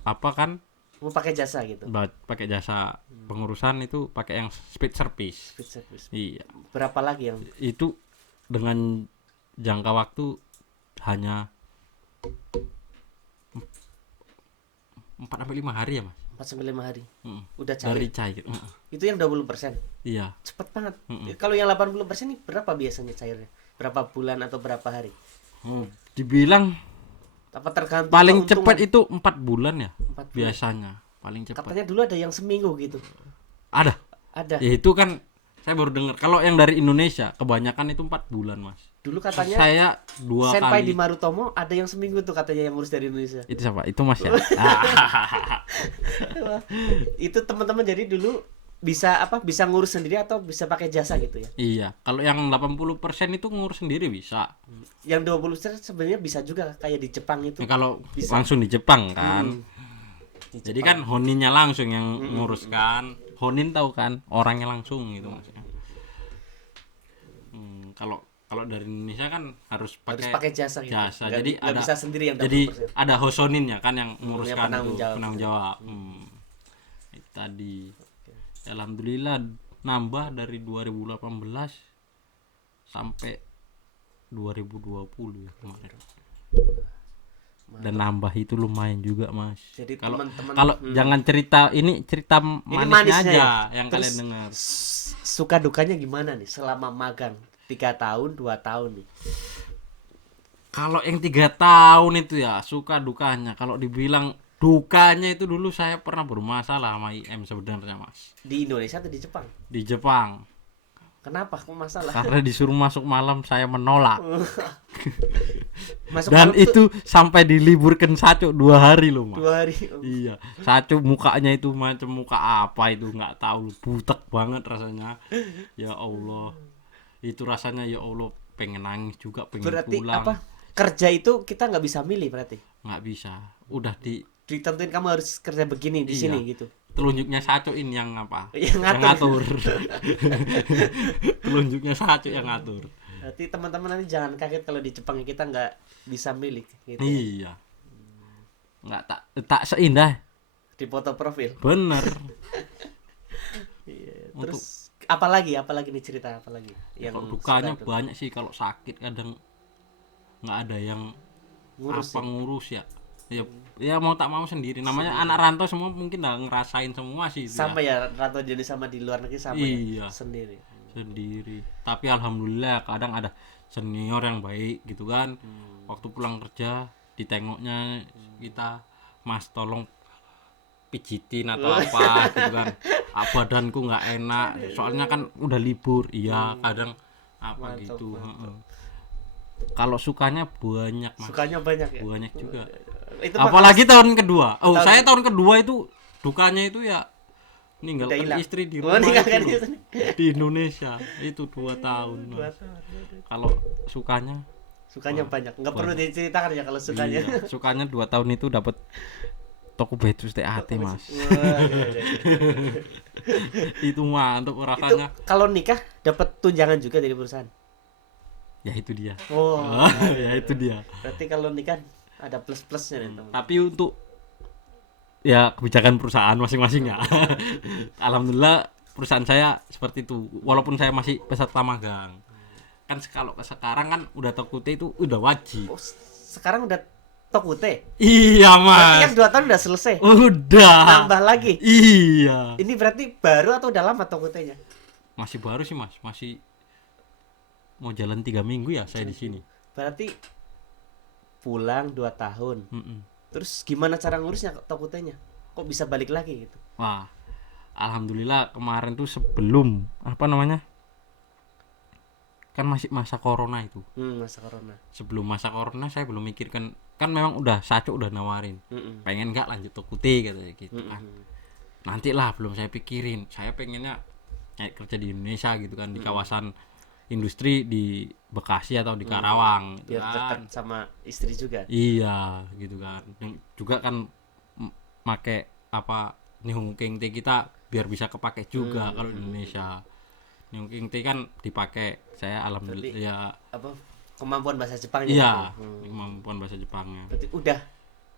apa kan? Mau pakai jasa gitu? Pakai jasa pengurusan itu pakai yang speed service. Speed service. Iya. Berapa lagi yang Itu dengan jangka waktu hanya 4-5 hari ya, Mas. 4-5 hari? Mm. Udah cair? Dari cair. Itu yang 20%? Iya. Cepet banget. Kalau yang 80% ini berapa biasanya cairnya? Berapa bulan atau berapa hari? Dibilang Apa tergantung paling keuntungan? cepat itu 4 bulan ya 4 bulan. biasanya paling cepat. Katanya dulu ada yang seminggu gitu. Ada. Ada. Ya itu kan saya baru dengar. Kalau yang dari Indonesia kebanyakan itu 4 bulan, Mas. Dulu katanya Saya 2 Senpai kali. di Marutomo ada yang seminggu tuh katanya yang ngurus dari Indonesia. Itu siapa? Itu Mas ya. Itu teman-teman jadi dulu bisa bisa ngurus sendiri atau bisa pakai jasa gitu ya. Iya, kalau yang 80% itu ngurus sendiri bisa. Yang 20% sebenarnya bisa juga kayak di Jepang itu. Ya, kalau Bisa. langsung di Jepang kan. Di Jadi Jepang. kan Honinnya langsung yang ngurus kan. Honin tahu kan orangnya langsung gitu maksudnya. Kalau dari Indonesia kan harus harus pakai pakai jasa gitu. jasa. Nggak- Jadi nggak ada bisa sendiri yang jadi 20%. ada hosoninnya kan yang menguruskan penanggung itu jawab. penanggung jawab. Itu tadi. Alhamdulillah nambah dari 2018 sampai 2020 ya kemarin. Dan nambah itu lumayan juga, Mas. Jadi Kalau teman-teman kalau jangan cerita cerita manisnya manisnya aja ya. yang Terus, kalian dengar. suka dukanya gimana nih selama magang 3 tahun 2 tahun nih? Kalau yang 3 tahun itu ya suka dukanya. Kalau dibilang dukanya itu dulu saya pernah bermasalah sama IM sebenarnya, Mas. Di Indonesia atau di Jepang? Di Jepang. Kenapa kok masalah? Karena disuruh masuk malam saya menolak. Masuk Dan malam tuh itu sampai diliburkan Saco 2 hari loh, Mas. 2 hari. Iya, Saco mukanya itu macam muka apa itu nggak tahu, butek banget rasanya. Ya Allah. Itu rasanya ya Allah pengen nangis juga, pengen Berarti pulang. apa? Kerja itu kita nggak bisa milih berarti. Nggak bisa. Udah Ditentuin kamu harus kerja begini di Iya. sini gitu. telunjuknya Saco ini yang apa? Yang Yang ngatur. ngatur. Telunjuknya Saco yang ngatur. Berarti teman-teman nanti jangan kaget kalau di Jepang kita nggak bisa milih gitu. Iya. Nggak tak seindah. Di foto profil. Bener. Iya. Terus apalagi nih cerita apalagi yang Kalau dukanya suka tuh? banyak sih. Kalau sakit kadang nggak ada yang Ngurus apa ngurus ya. Ya mau tak mau sendiri. Namanya anak rantau semua mungkin udah ngerasain semua sih itu sama ya rantau jadi sama di luar negeri sama Iya. ya sendiri. sendiri. Tapi alhamdulillah kadang ada senior yang baik gitu kan. Waktu pulang kerja ditengoknya kita, Mas tolong pijitin atau apa gitu kan. Badanku nggak enak soalnya kan udah libur. Iya, kadang apa Mantap, gitu. mantap. Kalau sukanya banyak, Mas. Sukanya banyak ya. Banyak juga. Itu Apalagi tahun kedua. Saya tahun kedua itu dukanya itu ya udah ninggalkan hilang. istri di Oh, rumah ninggalkan itu. istri. Di Indonesia itu 2 tahun, Mas. Kalau sukanya Sukanya banyak. Nggak perlu diceritakan ya kalau sukanya. iya, sukanya 2 tahun itu dapat toko baju TAT, Mas. Wah, iya. Itu mantap Itu rasanya. kalau nikah dapat tunjangan juga dari perusahaan. Ya itu dia. Oh, Ya itu dia. berarti kalau nikah ada plus-plusnya nih teman. Tapi untuk ya kebijakan perusahaan masing-masing ya. Alhamdulillah perusahaan saya seperti itu. Walaupun saya masih peserta magang. Kan kalau sekarang kan udah Tokute itu udah wajib. Oh, sekarang udah Tokute. Iya, Berarti kan Mas. 2 tahun udah selesai. Udah. Tambah lagi. Iya. Ini berarti baru atau udah lama Tokutenya? Masih baru sih, Mas. Masih mau jalan 3 minggu ya saya di sini. Berarti pulang 2 tahun. Terus gimana cara ngurusnya Tokutenya? Kok bisa balik lagi gitu? Wah. Alhamdulillah kemarin tuh sebelum apa namanya? Kan masih masa corona itu. Masa corona. Sebelum masa corona saya belum mikirkan, kan memang udah Saco udah nawarin. Pengen nggak lanjut Tokute katanya gitu kan. Nanti lah belum saya pikirin. Saya pengennya kayak kerja di Indonesia gitu kan, di kawasan industri di Bekasi atau di Karawang gitu Biar kan. dekat sama istri juga. Iya gitu kan. Yang juga kan make apa Nihon Kengte kita biar bisa kepake juga kalau di Indonesia. Nihon Kengte kan dipakai. Saya alhamdulillah Berarti ya apa kemampuan bahasa Jepangnya? iya, gitu? kemampuan bahasa Jepangnya. Berarti udah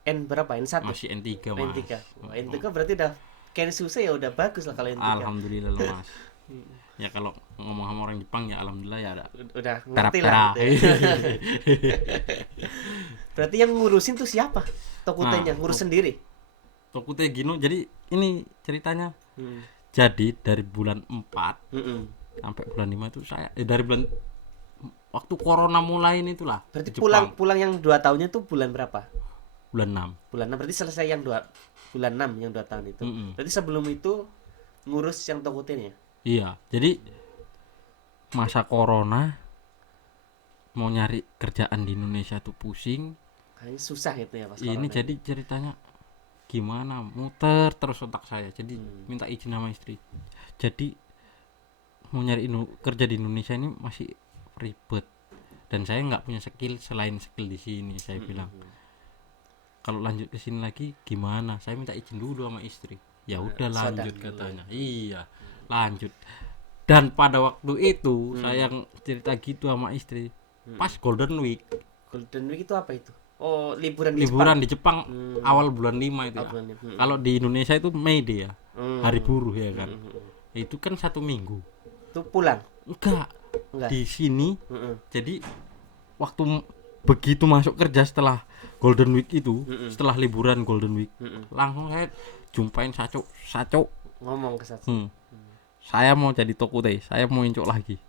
N berapa? N1? Masih N3, Mas. N3. Wah, N3 berarti udah Kensusei ya udah bagus lah kalau N3. Alhamdulillah loh, Mas. Ya kalau ngomong sama orang Jepang ya alhamdulillah ya ada Udah ngerti lah gitu ya. Berarti yang ngurusin tuh siapa? Tokutenya ngurus sendiri. Tokute Gino. Jadi ini ceritanya. Jadi dari bulan 4 sampai bulan 5 itu saya dari bulan waktu corona mulai ini itulah. Berarti di Jepang. pulang yang 2 tahunnya tuh bulan berapa? Bulan 6. Bulan 6 berarti selesai yang bulan 6 yang 2 tahun itu. Berarti sebelum itu ngurus yang Tokutenya. Iya, jadi masa corona mau nyari kerjaan di Indonesia tuh pusing. Kayaknya susah gitu ya pas Ini corona. jadi ceritanya gimana, muter terus otak saya. Jadi minta izin sama istri. Jadi mau nyari kerja di Indonesia ini masih ribet. Dan saya nggak punya skill selain skill di sini, saya bilang. Kalau lanjut ke sini lagi gimana? Saya minta izin dulu sama istri. Ya udah lanjut katanya. Iya, lanjut. Dan pada waktu itu saya cerita gitu sama istri. Pas Golden Week. Golden Week itu apa itu? Oh, liburan di Liburan di Jepang awal bulan 5 itu ya. Bulan 5. Kalau di Indonesia itu May Day ya. Hari buruh ya kan. Itu kan 1 minggu. Itu pulang. Enggak. Enggak. Di sini. Jadi waktu begitu masuk kerja setelah Golden Week itu, setelah liburan Golden Week, langsung saya jumpain Saco. Ngomong ke satu. Saya mau jadi Tokute, saya mau incuk lagi.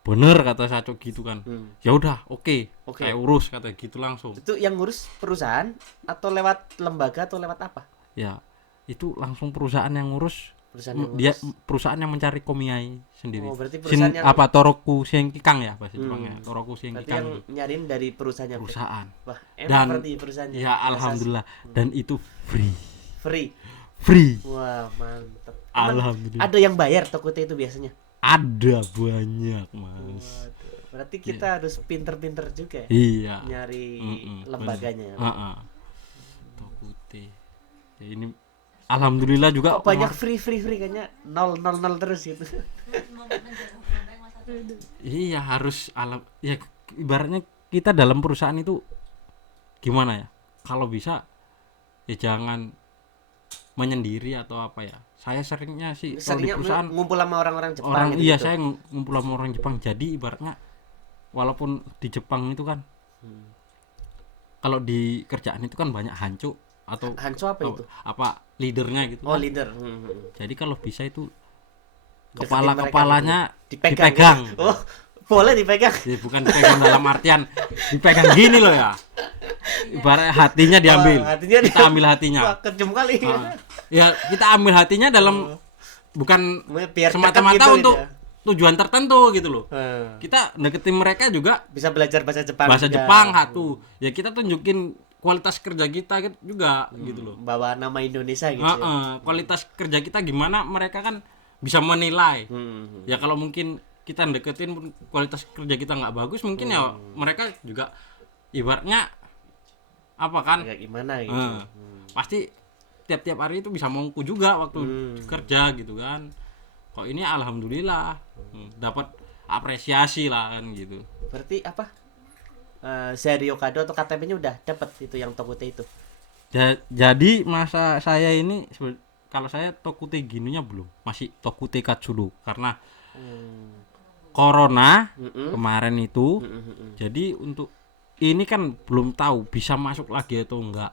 Bener kata Saco gitu kan. Ya udah, oke. Saya urus kata gitu langsung. Itu yang ngurus perusahaan atau lewat lembaga atau lewat apa? Ya, itu langsung perusahaan yang ngurus. Perusahaan yang Dia perusahaan yang mencari komiai sendiri. Oh, berarti perusahaan yang apa Toroku Senkikang ya bahasa Jepangnya. Toroku berarti yang Senkikang. nyariin dari perusahaannya. Perusahaan. Wah, enak Dan berarti perusahaannya. ya alhamdulillah dan itu free. Free. Wah, mantap. Emang Alhamdulillah. ada yang bayar Tokute itu biasanya? Ada banyak, Mas. Waduh, berarti kita harus pinter-pinter juga ya Iya. nyari lembaganya. Tokute. Ya ini alhamdulillah juga Kok banyak free kayaknya 000 terus gitu. Iya, harus ya ibaratnya kita dalam perusahaan itu gimana ya? Kalau bisa ya jangan menyendiri atau apa ya. Saya seringnya sih kalau di perusahaan ngumpul sama orang-orang Jepang iya, saya ngumpul sama orang Jepang. Jadi ibaratnya walaupun di Jepang itu kan kalau di kerjaan itu kan banyak hancu atau hancu apa itu? Apa leadernya gitu. Oh, kan. leader. Jadi kalau bisa itu Deketin kepalanya mereka gitu. dipegang. Gitu. Oh, boleh dipegang. Ya, bukan dipegang dalam artian dipegang gini loh ya. Ibarat hatinya diambil. Hatinya kita ambil hatinya. Wah, kejam kali. Ya kita ambil hatinya dalam bukan Biar semata-mata dekat gitu untuk ya. tujuan tertentu gitu loh. Hmm. Kita deketin mereka juga Bisa belajar bahasa Jepang bahasa juga. Jepang satu. Ya kita tunjukin kualitas kerja kita gitu juga gitu loh. Bawa nama Indonesia gitu ya. Kualitas kerja kita gimana mereka kan bisa menilai. Hmm. Ya kalau mungkin kita deketin pun kualitas kerja kita nggak bagus mungkin ya mereka juga ibaratnya apa kan Kayak gimana gitu. pasti tiap-tiap hari itu bisa mongku juga waktu kerja gitu kan. Kok ini alhamdulillah dapat apresiasi lah kan gitu. Berarti apa? Serio Kado atau KTP-nya udah dapat itu yang Tokute itu. Jadi masa saya ini kalau saya Tokute gininya belum, masih Tokute Katsudo karena corona kemarin itu. Jadi untuk ini kan belum tahu bisa masuk lagi atau enggak.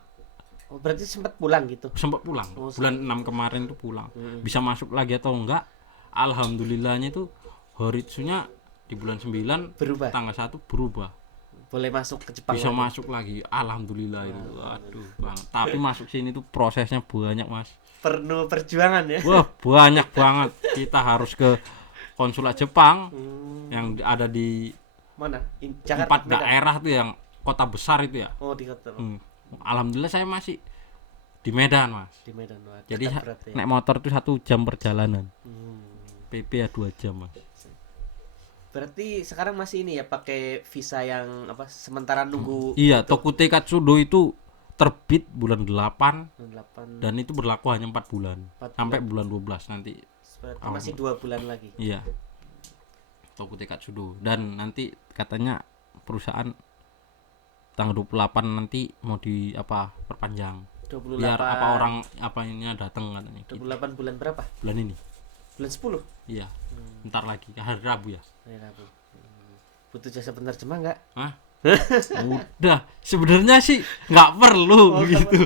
Oh, berarti sempat pulang gitu. Sempat pulang bulan 6 kemarin tuh pulang. Bisa masuk lagi atau enggak, alhamdulillahnya itu Horitsunya di bulan 9 Berubah. tanggal 1 berubah, Boleh masuk ke Jepang. bisa lagi. masuk lagi, alhamdulillah itu. Aduh bang, tapi masuk sini tuh prosesnya banyak mas. Penuh perjuangan ya. Wah banyak banget, kita harus ke konsulat Jepang yang ada di Mana? 4 Medan? daerah tuh yang kota besar itu ya. Oh, di kota. Alhamdulillah saya masih di Medan mas. Di Medan. Wah, Jadi dekat berarti ya. naik motor tuh 1 jam perjalanan. PP ya 2 jam mas. Berarti sekarang masih ini ya pakai visa yang apa sementara nunggu Iya, Tokute Katsudo itu terbit bulan 8 8 dan itu berlaku hanya 4 bulan. 4 Sampai bulan 12 nanti. berarti masih 2 bulan lagi. Iya. Tokute Katsudo dan nanti katanya perusahaan tanggal 28 nanti mau di apa perpanjang. 28 Biar apa orang apa ininya datang katanya. Gitu. 28 bulan berapa? Bulan ini. Bulan 10. Iya. Bentar lagi hari Rabu ya. Hari Rabu. Butuh jasa penerjemah enggak? Hah? Udah, sebenarnya sih nggak perlu gitu.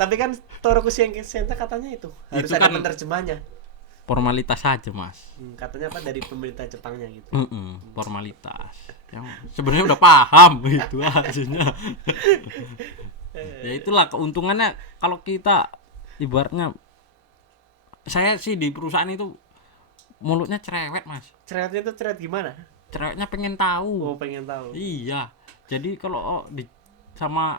Tapi kan Toroku Senta katanya itu harus Itu ada kan penerjemahnya. Formalitas saja, Mas. Katanya apa dari pemerintah Jepangnya gitu. Formalitas. Yang sebenarnya udah paham itu hasilnya. Ya itulah keuntungannya kalau kita ibaratnya saya sih di perusahaan itu mulutnya cerewet, Mas. Cerewetnya itu cerewet gimana? Cerewetnya pengen tahu. Oh, pengen tahu. Iya. Jadi kalau di sama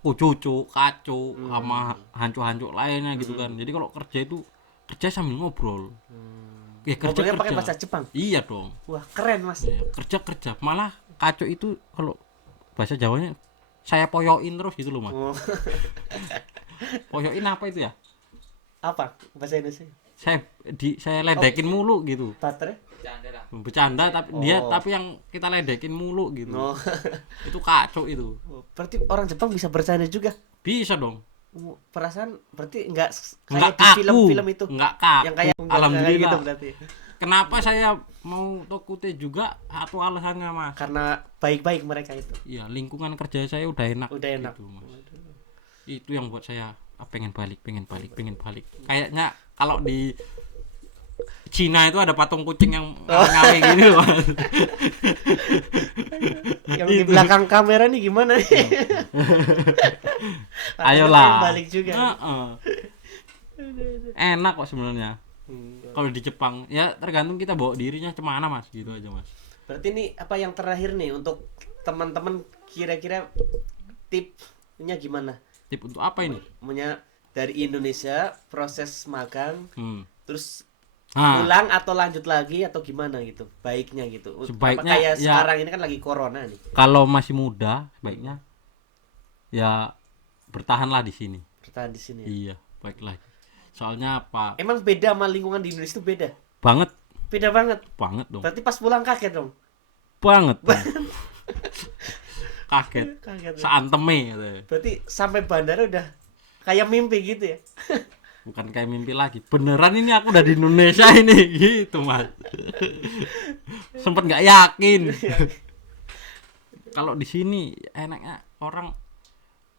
cucu, kacu sama hancu-hancu lainnya gitu kan. Jadi kalau kerja itu kerja sambil ngobrol. Ya kerja Ngobrolnya kerja. pakai bahasa Jepang. Iya dong. Wah, keren, Mas. Ya, kerja. Malah kacu itu kalau bahasa Jawanya saya poyokin terus gitu loh, Mas. Oh. Poyokin apa itu ya? Apa bahasa Indonesia? Saya ledekin mulu gitu. Baterai? Bercanda tapi tapi yang kita ledekin mulu gitu. Oh. Itu kacau itu. Berarti orang Jepang bisa bercanda juga. Bisa dong. Perasaan berarti enggak Enggak kayak di kaku. film-film itu. Enggak kaku. Yang kayak Alhamdulillah. gitu berarti. Kenapa saya mau Tokute juga satu alasannya, Mas? Karena baik-baik mereka itu. Iya, lingkungan kerja saya udah enak. Udah enak. Gitu, Mas. Itu yang buat saya pengen balik. Kayaknya kalau di Cina itu ada patung kucing yang ngawe gini loh, Mas. Yang di belakang kamera nih gimana nih? Ayolah. Balik juga. Enak kok sebenarnya. Kalau di Jepang ya tergantung kita bawa dirinya cemana, Mas, gitu aja, Mas. Berarti ini apa yang terakhir nih untuk teman-teman kira-kira tipnya gimana? Tip untuk apa ini? Punya dari Indonesia proses magang terus Nah, pulang atau lanjut lagi atau gimana gitu baiknya gitu. Sebaiknya, apa kayak ya, sekarang ini kan lagi corona nih. kalau masih muda baiknya ya bertahanlah di sini. Bertahan di sini ya. Iya, baik lagi. Soalnya apa? Emang beda sama lingkungan di Indonesia itu beda. Banget Banget dong. Berarti pas pulang kaget dong. Banget. Kaget. Kaget. Seanteme katanya. Berarti sampai bandara udah kayak mimpi gitu ya. Bukan kayak mimpi lagi. Beneran ini aku udah di Indonesia ini gitu, Mas. Sempet nggak yakin. Kalau di sini enaknya orang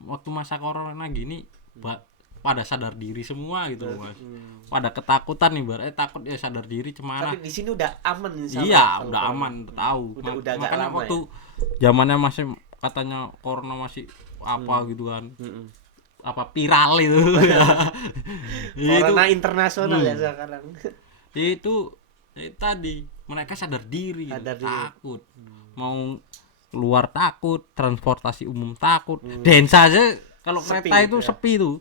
waktu masa corona gini pada sadar diri semua gitu, Mas. Pada ketakutan nih, berarti takut ya sadar diri cemana. Tapi di sini udah aman insya Allah. Iya, udah aman, tahu. Udah agak Makanya lama waktu zamannya masih katanya corona masih apa gitu kan. apa viral itu. Itu Corona internasional ya sekarang. itu tadi mereka sadar diri, Sadar diri. takut mau keluar takut, transportasi umum takut, Densa aja kalau Sepi kereta gitu itu ya. sepi tuh,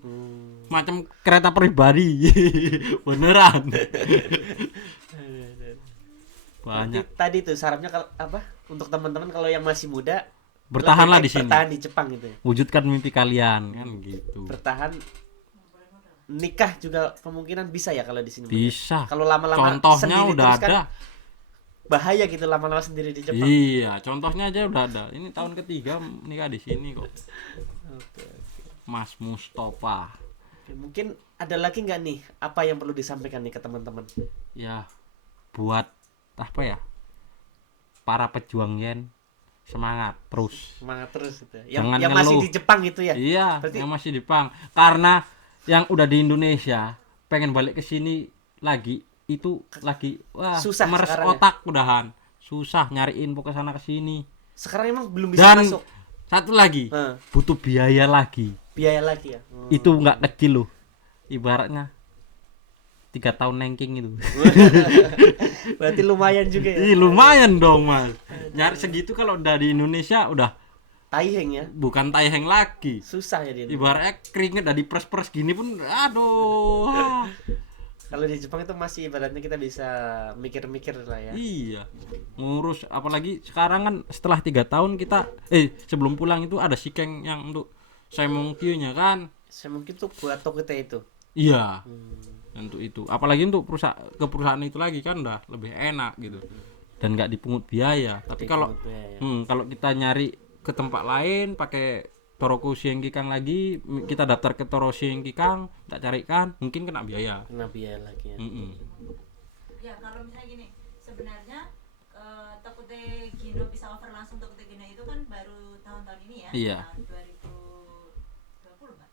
macam kereta pribadi. Beneran banyak. Berarti tadi tuh sarannya apa untuk teman-teman kalau yang masih muda Bertahanlah lebih di baik sini, bertahan di Jepang gitu ya. wujudkan mimpi kalian kan gitu. Bertahan, nikah juga kemungkinan bisa ya kalau di sini. Bisa, Kalau lama-lama contohnya sendiri udah terus kan ada. bahaya gitu lama-lama sendiri di Jepang. Iya, contohnya aja udah ada. Ini tahun ketiga nikah di sini kok. Oke. Mas Mustafa. Oke, mungkin ada lagi nggak nih apa yang perlu disampaikan nih ke teman-teman? Ya, buat apa ya? Para pejuang yen semangat terus. Semangat terus gitu ya. Jangan Yang masih ngeluh. di Jepang itu ya. Iya, Berarti- yang masih di Jepang. Karena yang udah di Indonesia pengen balik ke sini lagi itu lagi wah Susah meres sekarang ya. otak udahan. Susah nyari info ke sana ke sini. Sekarang emang belum bisa Dan masuk. satu lagi, Hah, butuh biaya lagi. biaya lagi ya. Itu nggak kecil loh. Ibaratnya 3 tahun nengking itu. Berarti lumayan juga ya. Ih, lumayan dong, Mas. Nyari segitu kalau udah di Indonesia udah Taiheng ya. bukan taiheng lagi. Susah ya di Indonesia. Ibaratnya keringet dari pres-pres gini pun aduh. Ah. Kalau di Jepang itu masih ibaratnya kita bisa mikir-mikir lah ya. Iya. Ngurus apalagi sekarang kan setelah 3 tahun kita sebelum pulang itu ada sikeng yang untuk Saimongkyo-nya kan. Saya mungkin tuh buat Tokute itu. Iya. Untuk itu. Apalagi untuk ke perusahaan itu lagi kan udah lebih enak gitu. Dan nggak dipungut biaya. Tapi kalau Dipungut biaya. kalau kita nyari ke tempat lain pakai Toroku Shinkikang lagi, kita daftar ke Toro Shinkikang, tak carikan, mungkin kena biaya. Kena biaya lagi ya. Ya kalau misalnya gini, sebenarnya Tokute Gino bisa over langsung Tokute Gino itu kan baru tahun-tahun ini ya. Iya. Tahun 2020 Pak.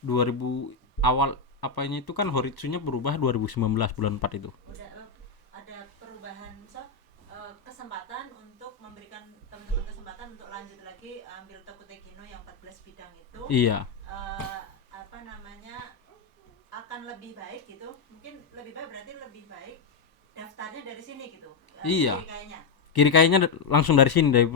2000 awal apanya itu kan Horitsunya berubah 2019 bulan 4 itu. Udah ada perubahan kesempatan untuk memberikan teman-teman kesempatan untuk lanjut lagi ambil Tokute Gino yang 14 bidang itu. Iya. Apa namanya akan lebih baik gitu. Mungkin lebih baik berarti lebih baik daftarnya dari sini gitu. Iya. Kayaknya. Kiri kayaknya langsung dari sini dari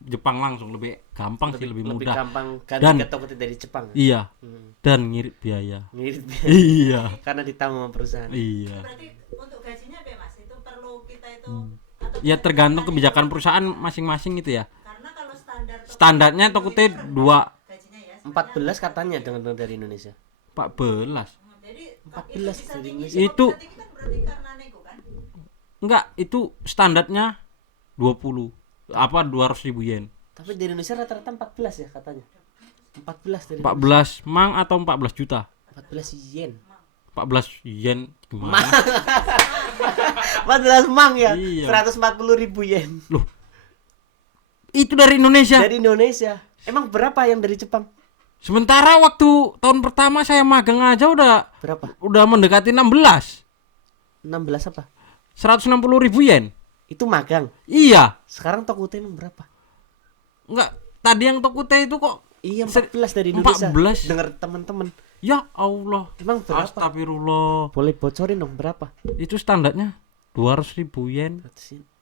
Jepang langsung lebih gampang sih, lebih Lebih mudah. gampang ganti Dan- ke Tokute dari Jepang. Iya. Hmm. Dan ngirit biaya. Ngirit biaya. Iya. Karena ditanggung sama perusahaan. Iya. Berarti untuk gajinya apa Mas? Itu perlu kita itu atau Ya kita tergantung daftarnya kebijakan itu? perusahaan masing-masing gitu ya. Karena kalau standar Standarnya Tokute 2 gajinya ya 14 katanya dengan dari Indonesia. 14. Jadi 14 bisa dari tinggi Indonesia. Itu- berarti kan berarti karena nego kan? Enggak, itu standarnya 20. Apa 200.000 yen. Tapi di Indonesia rata-rata 14 ya katanya. 14 dari 14 mang atau 14 juta? 14 yen. 14 yen gimana? 14 mang ya. Iya. 140.000 yen. Loh. Itu dari Indonesia. Dari Indonesia. Emang berapa yang dari Jepang? Sementara waktu tahun pertama saya magang aja Berapa? udah mendekati 16. 16 apa? 160.000 yen. Itu magang. Iya. Sekarang Tokute emang berapa? Enggak, tadi yang Tokute itu kok Iya 14 dari Indonesia. 14. Dengar teman-teman. ya Allah. Emang berapa? Astagfirullah. Boleh bocorin dong berapa? Itu standarnya 200.000 yen.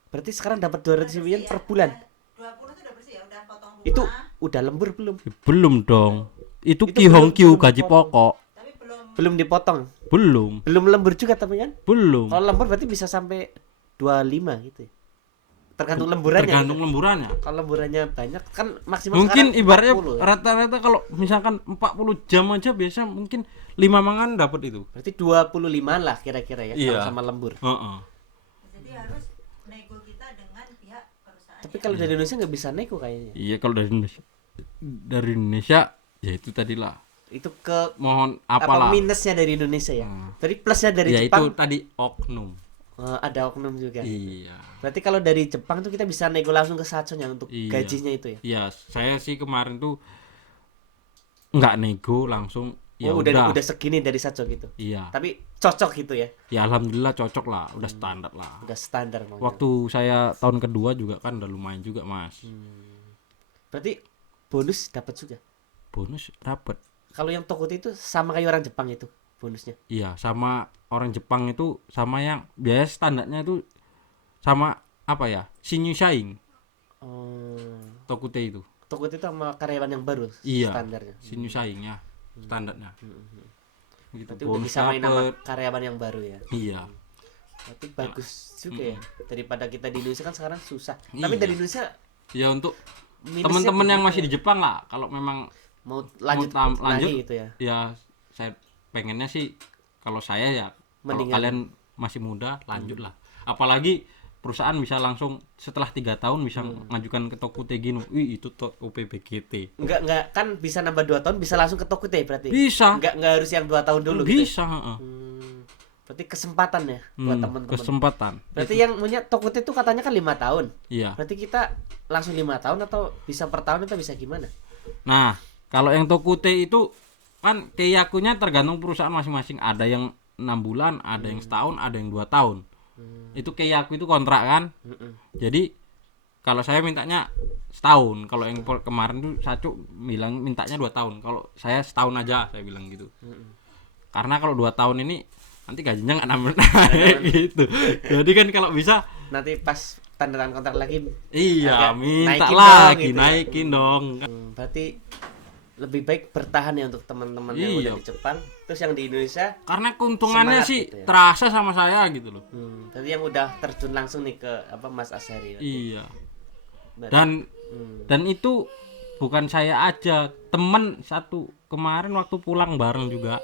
Berarti sekarang dapat 200 yen per bulan. 20 itu udah bersih ya, udah potong rumah. Itu udah lembur belum? Belum dong. Itu Itu Kihongkyu belum gaji dipotong. pokok. tapi belum Belum dipotong. Belum. Belum lembur juga tapi kan? Belum. Kalau lembur berarti bisa sampai 25 gitu ya. Tergantung lemburannya. Tergantung gitu. lemburannya. Kalau lemburannya banyak kan maksimal Mungkin sekarang ibaratnya 40 ya. rata-rata kalau misalkan 40 jam aja biasa mungkin 5 mangan dapat itu. Berarti 25 lah kira-kira ya Iya. sama lembur. Heeh. jadi harus nego kita dengan pihak perusahaan. Tapi kalau dari Indonesia nggak bisa nego kayaknya. Iya kalau dari Indonesia. Dari Indonesia ya itu tadi lah. Itu ke Mohon apa apalah. minusnya dari Indonesia ya. Jadi plusnya dari Ya itu Jepang tadi oknum. ada oknum juga. Iya. Berarti kalau dari Jepang tuh kita bisa nego langsung ke Satsunya untuk Iya. gajinya itu ya. Iya, saya sih kemarin tuh nggak nego langsung. Ya Oh, udah. udah segini dari Satsu gitu. Iya. Tapi cocok gitu ya. Ya alhamdulillah cocok lah, udah standar lah. Udah standar mau. Waktu saya tahun kedua juga kan udah lumayan juga, Mas. Berarti bonus dapat juga. Bonus dapat kalau yang Tokute itu sama kayak orang Jepang itu bonusnya. Iya, sama orang Jepang itu sama yang biaya standarnya itu sama apa ya? Shinyushain Oh, Tokute itu. Tokute itu sama karyawan yang baru Iya. standarnya. Shinyushainnya standarnya. Gitu. Berarti udah Bonus disamain sama dapet. karyawan yang baru ya. Iya. Berarti bagus juga ya. Daripada kita di Indonesia kan sekarang susah. Iya. Tapi dari Indonesia Ya untuk minusnya teman-teman yang begitu masih ya. di Jepang lah, kalau memang mau lanjut lanjut lagi gitu ya. ya saya pengennya sih kalau saya ya kalau Mendingan. kalian masih muda lanjut lah. Apalagi perusahaan bisa langsung setelah 3 tahun bisa ngajukan ke Tokute Gino. Wih, itu UPBGT. Enggak kan bisa nambah 2 tahun bisa langsung ke Tokute berarti. Bisa. Enggak harus yang 2 tahun dulu gitu. Bisa, heeh. Berarti kesempatan ya buat teman-teman. Kesempatan. Berarti yang punya Tokute itu katanya kan 5 tahun. Iya. Berarti kita langsung 5 tahun atau bisa per tahun atau bisa gimana? Nah, kalau yang Tokute itu kan keiyakunya tergantung perusahaan masing-masing. Ada yang 6 bulan, ada yang setahun, ada yang 2 tahun. Itu keiyaku itu kontrak kan. Jadi kalau saya mintanya setahun. Kalau yang kemarin tuh Sacu bilang mintanya 2 tahun. Kalau saya setahun aja saya bilang gitu. Karena kalau 2 tahun ini nanti gajinya nggak nambah gitu. Jadi kan kalau bisa Nanti pas tanda tangan kontrak lagi iya agak minta naikin lagi dong gitu ya. naikin dong. Berarti lebih baik bertahan ya untuk teman-teman yang Iya. udah di Jepang. Terus yang di Indonesia Karena keuntungannya Semangat sih gitu ya. terasa sama saya gitu loh. berarti yang udah terjun langsung nih ke apa Mas Ashari. Iya. Berarti- Dan itu bukan saya aja, temen satu kemarin waktu pulang bareng juga.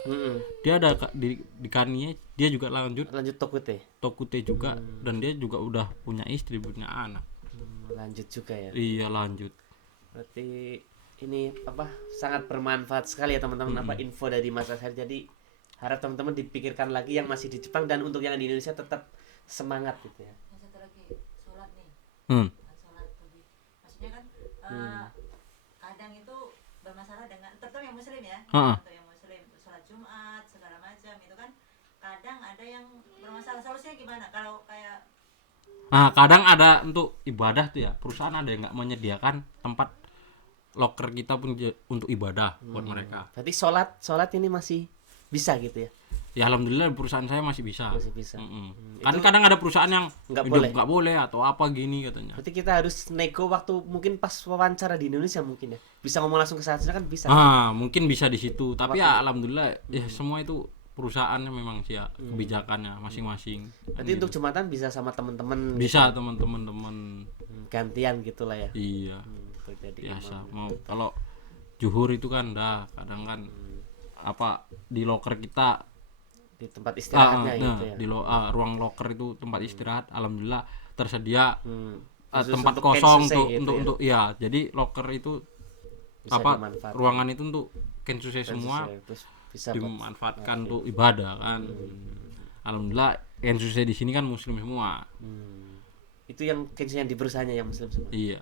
Dia ada di Kanie, dia juga lanjut lanjut Tokute. Tokute juga dan dia juga udah punya istri, punya anak. Lanjut juga ya. Iya, lanjut. Berarti ini apa sangat bermanfaat sekali ya teman-teman apa info dari Mas Ashari. Jadi harap teman-teman dipikirkan lagi yang masih di Jepang dan untuk yang di Indonesia tetap semangat gitu ya. Yang satu lagi sholat nih. Hmm. Sholat tadi. Maksudnya kan kadang itu bermasalah dengan terutama yang muslim ya. Heeh. Untuk yang muslim untuk sholat Jumat segala macam itu kan kadang ada yang bermasalah. Solusinya gimana? Kalau kayak Nah, kadang ada untuk ibadah tuh ya, perusahaan ada yang nggak menyediakan tempat loker kita pun untuk ibadah buat mereka. Berarti sholat ini masih bisa gitu ya. Ya alhamdulillah perusahaan saya masih bisa. Masih bisa. Kan kadang ada perusahaan yang Nggak hidup boleh. nggak boleh atau apa gini katanya. Berarti kita harus nego waktu mungkin pas wawancara di Indonesia mungkin ya. Bisa ngomong langsung ke sana kan bisa. Ah, mungkin bisa di situ. Tapi ya alhamdulillah ya semua itu perusahaannya memang sih ya kebijakannya masing-masing. Berarti untuk Jumatan bisa sama teman-teman Bisa teman-teman. gantian gitulah ya. Iya. Jadi Biasa. Mau kalau zuhur itu kan dah kadang kan apa di loker kita di tempat istirahatnya nah, gitu ya. di ruang loker itu tempat istirahat alhamdulillah tersedia Khusus tempat untuk kosong Kensuse tuh gitu untuk ya. untuk ya jadi loker itu Bisa apa dimanfaatkan. ruangan itu untuk Kensuse semua Terus bisa buat- dimanfaatkan untuk ibadah kan. Alhamdulillah Kensuse di sini kan muslim semua. itu yang Kensuse yang di perusahaannya yang muslim semua. Iya.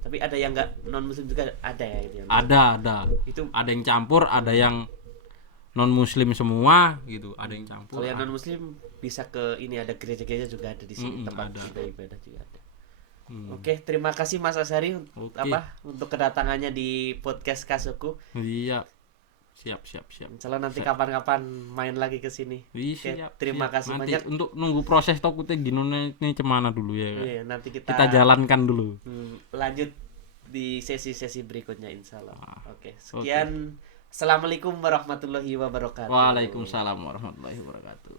Tapi ada yang enggak non muslim juga ada ya gitu ya. Ada. Itu Ada yang campur, ada yang non muslim semua gitu, ada yang campur. kalau yang non muslim bisa ke ini ada gereja-gereja juga ada di sini tempat ada. ibadah juga ada. Oke, terima kasih Mas Ashari untuk kedatangannya di podcast Kasoku. Iya. Siap. Insyaallah nanti kapan-kapan main lagi ke sini. Siap. Terima siap. kasih Nanti banyak. untuk nunggu proses Tokute Gino ini cemana dulu ya. Iya, nanti kita Jalankan dulu. lanjut di sesi-sesi berikutnya insyaallah. Oke, sekian. Assalamualaikum warahmatullahi wabarakatuh. Waalaikumsalam warahmatullahi wabarakatuh.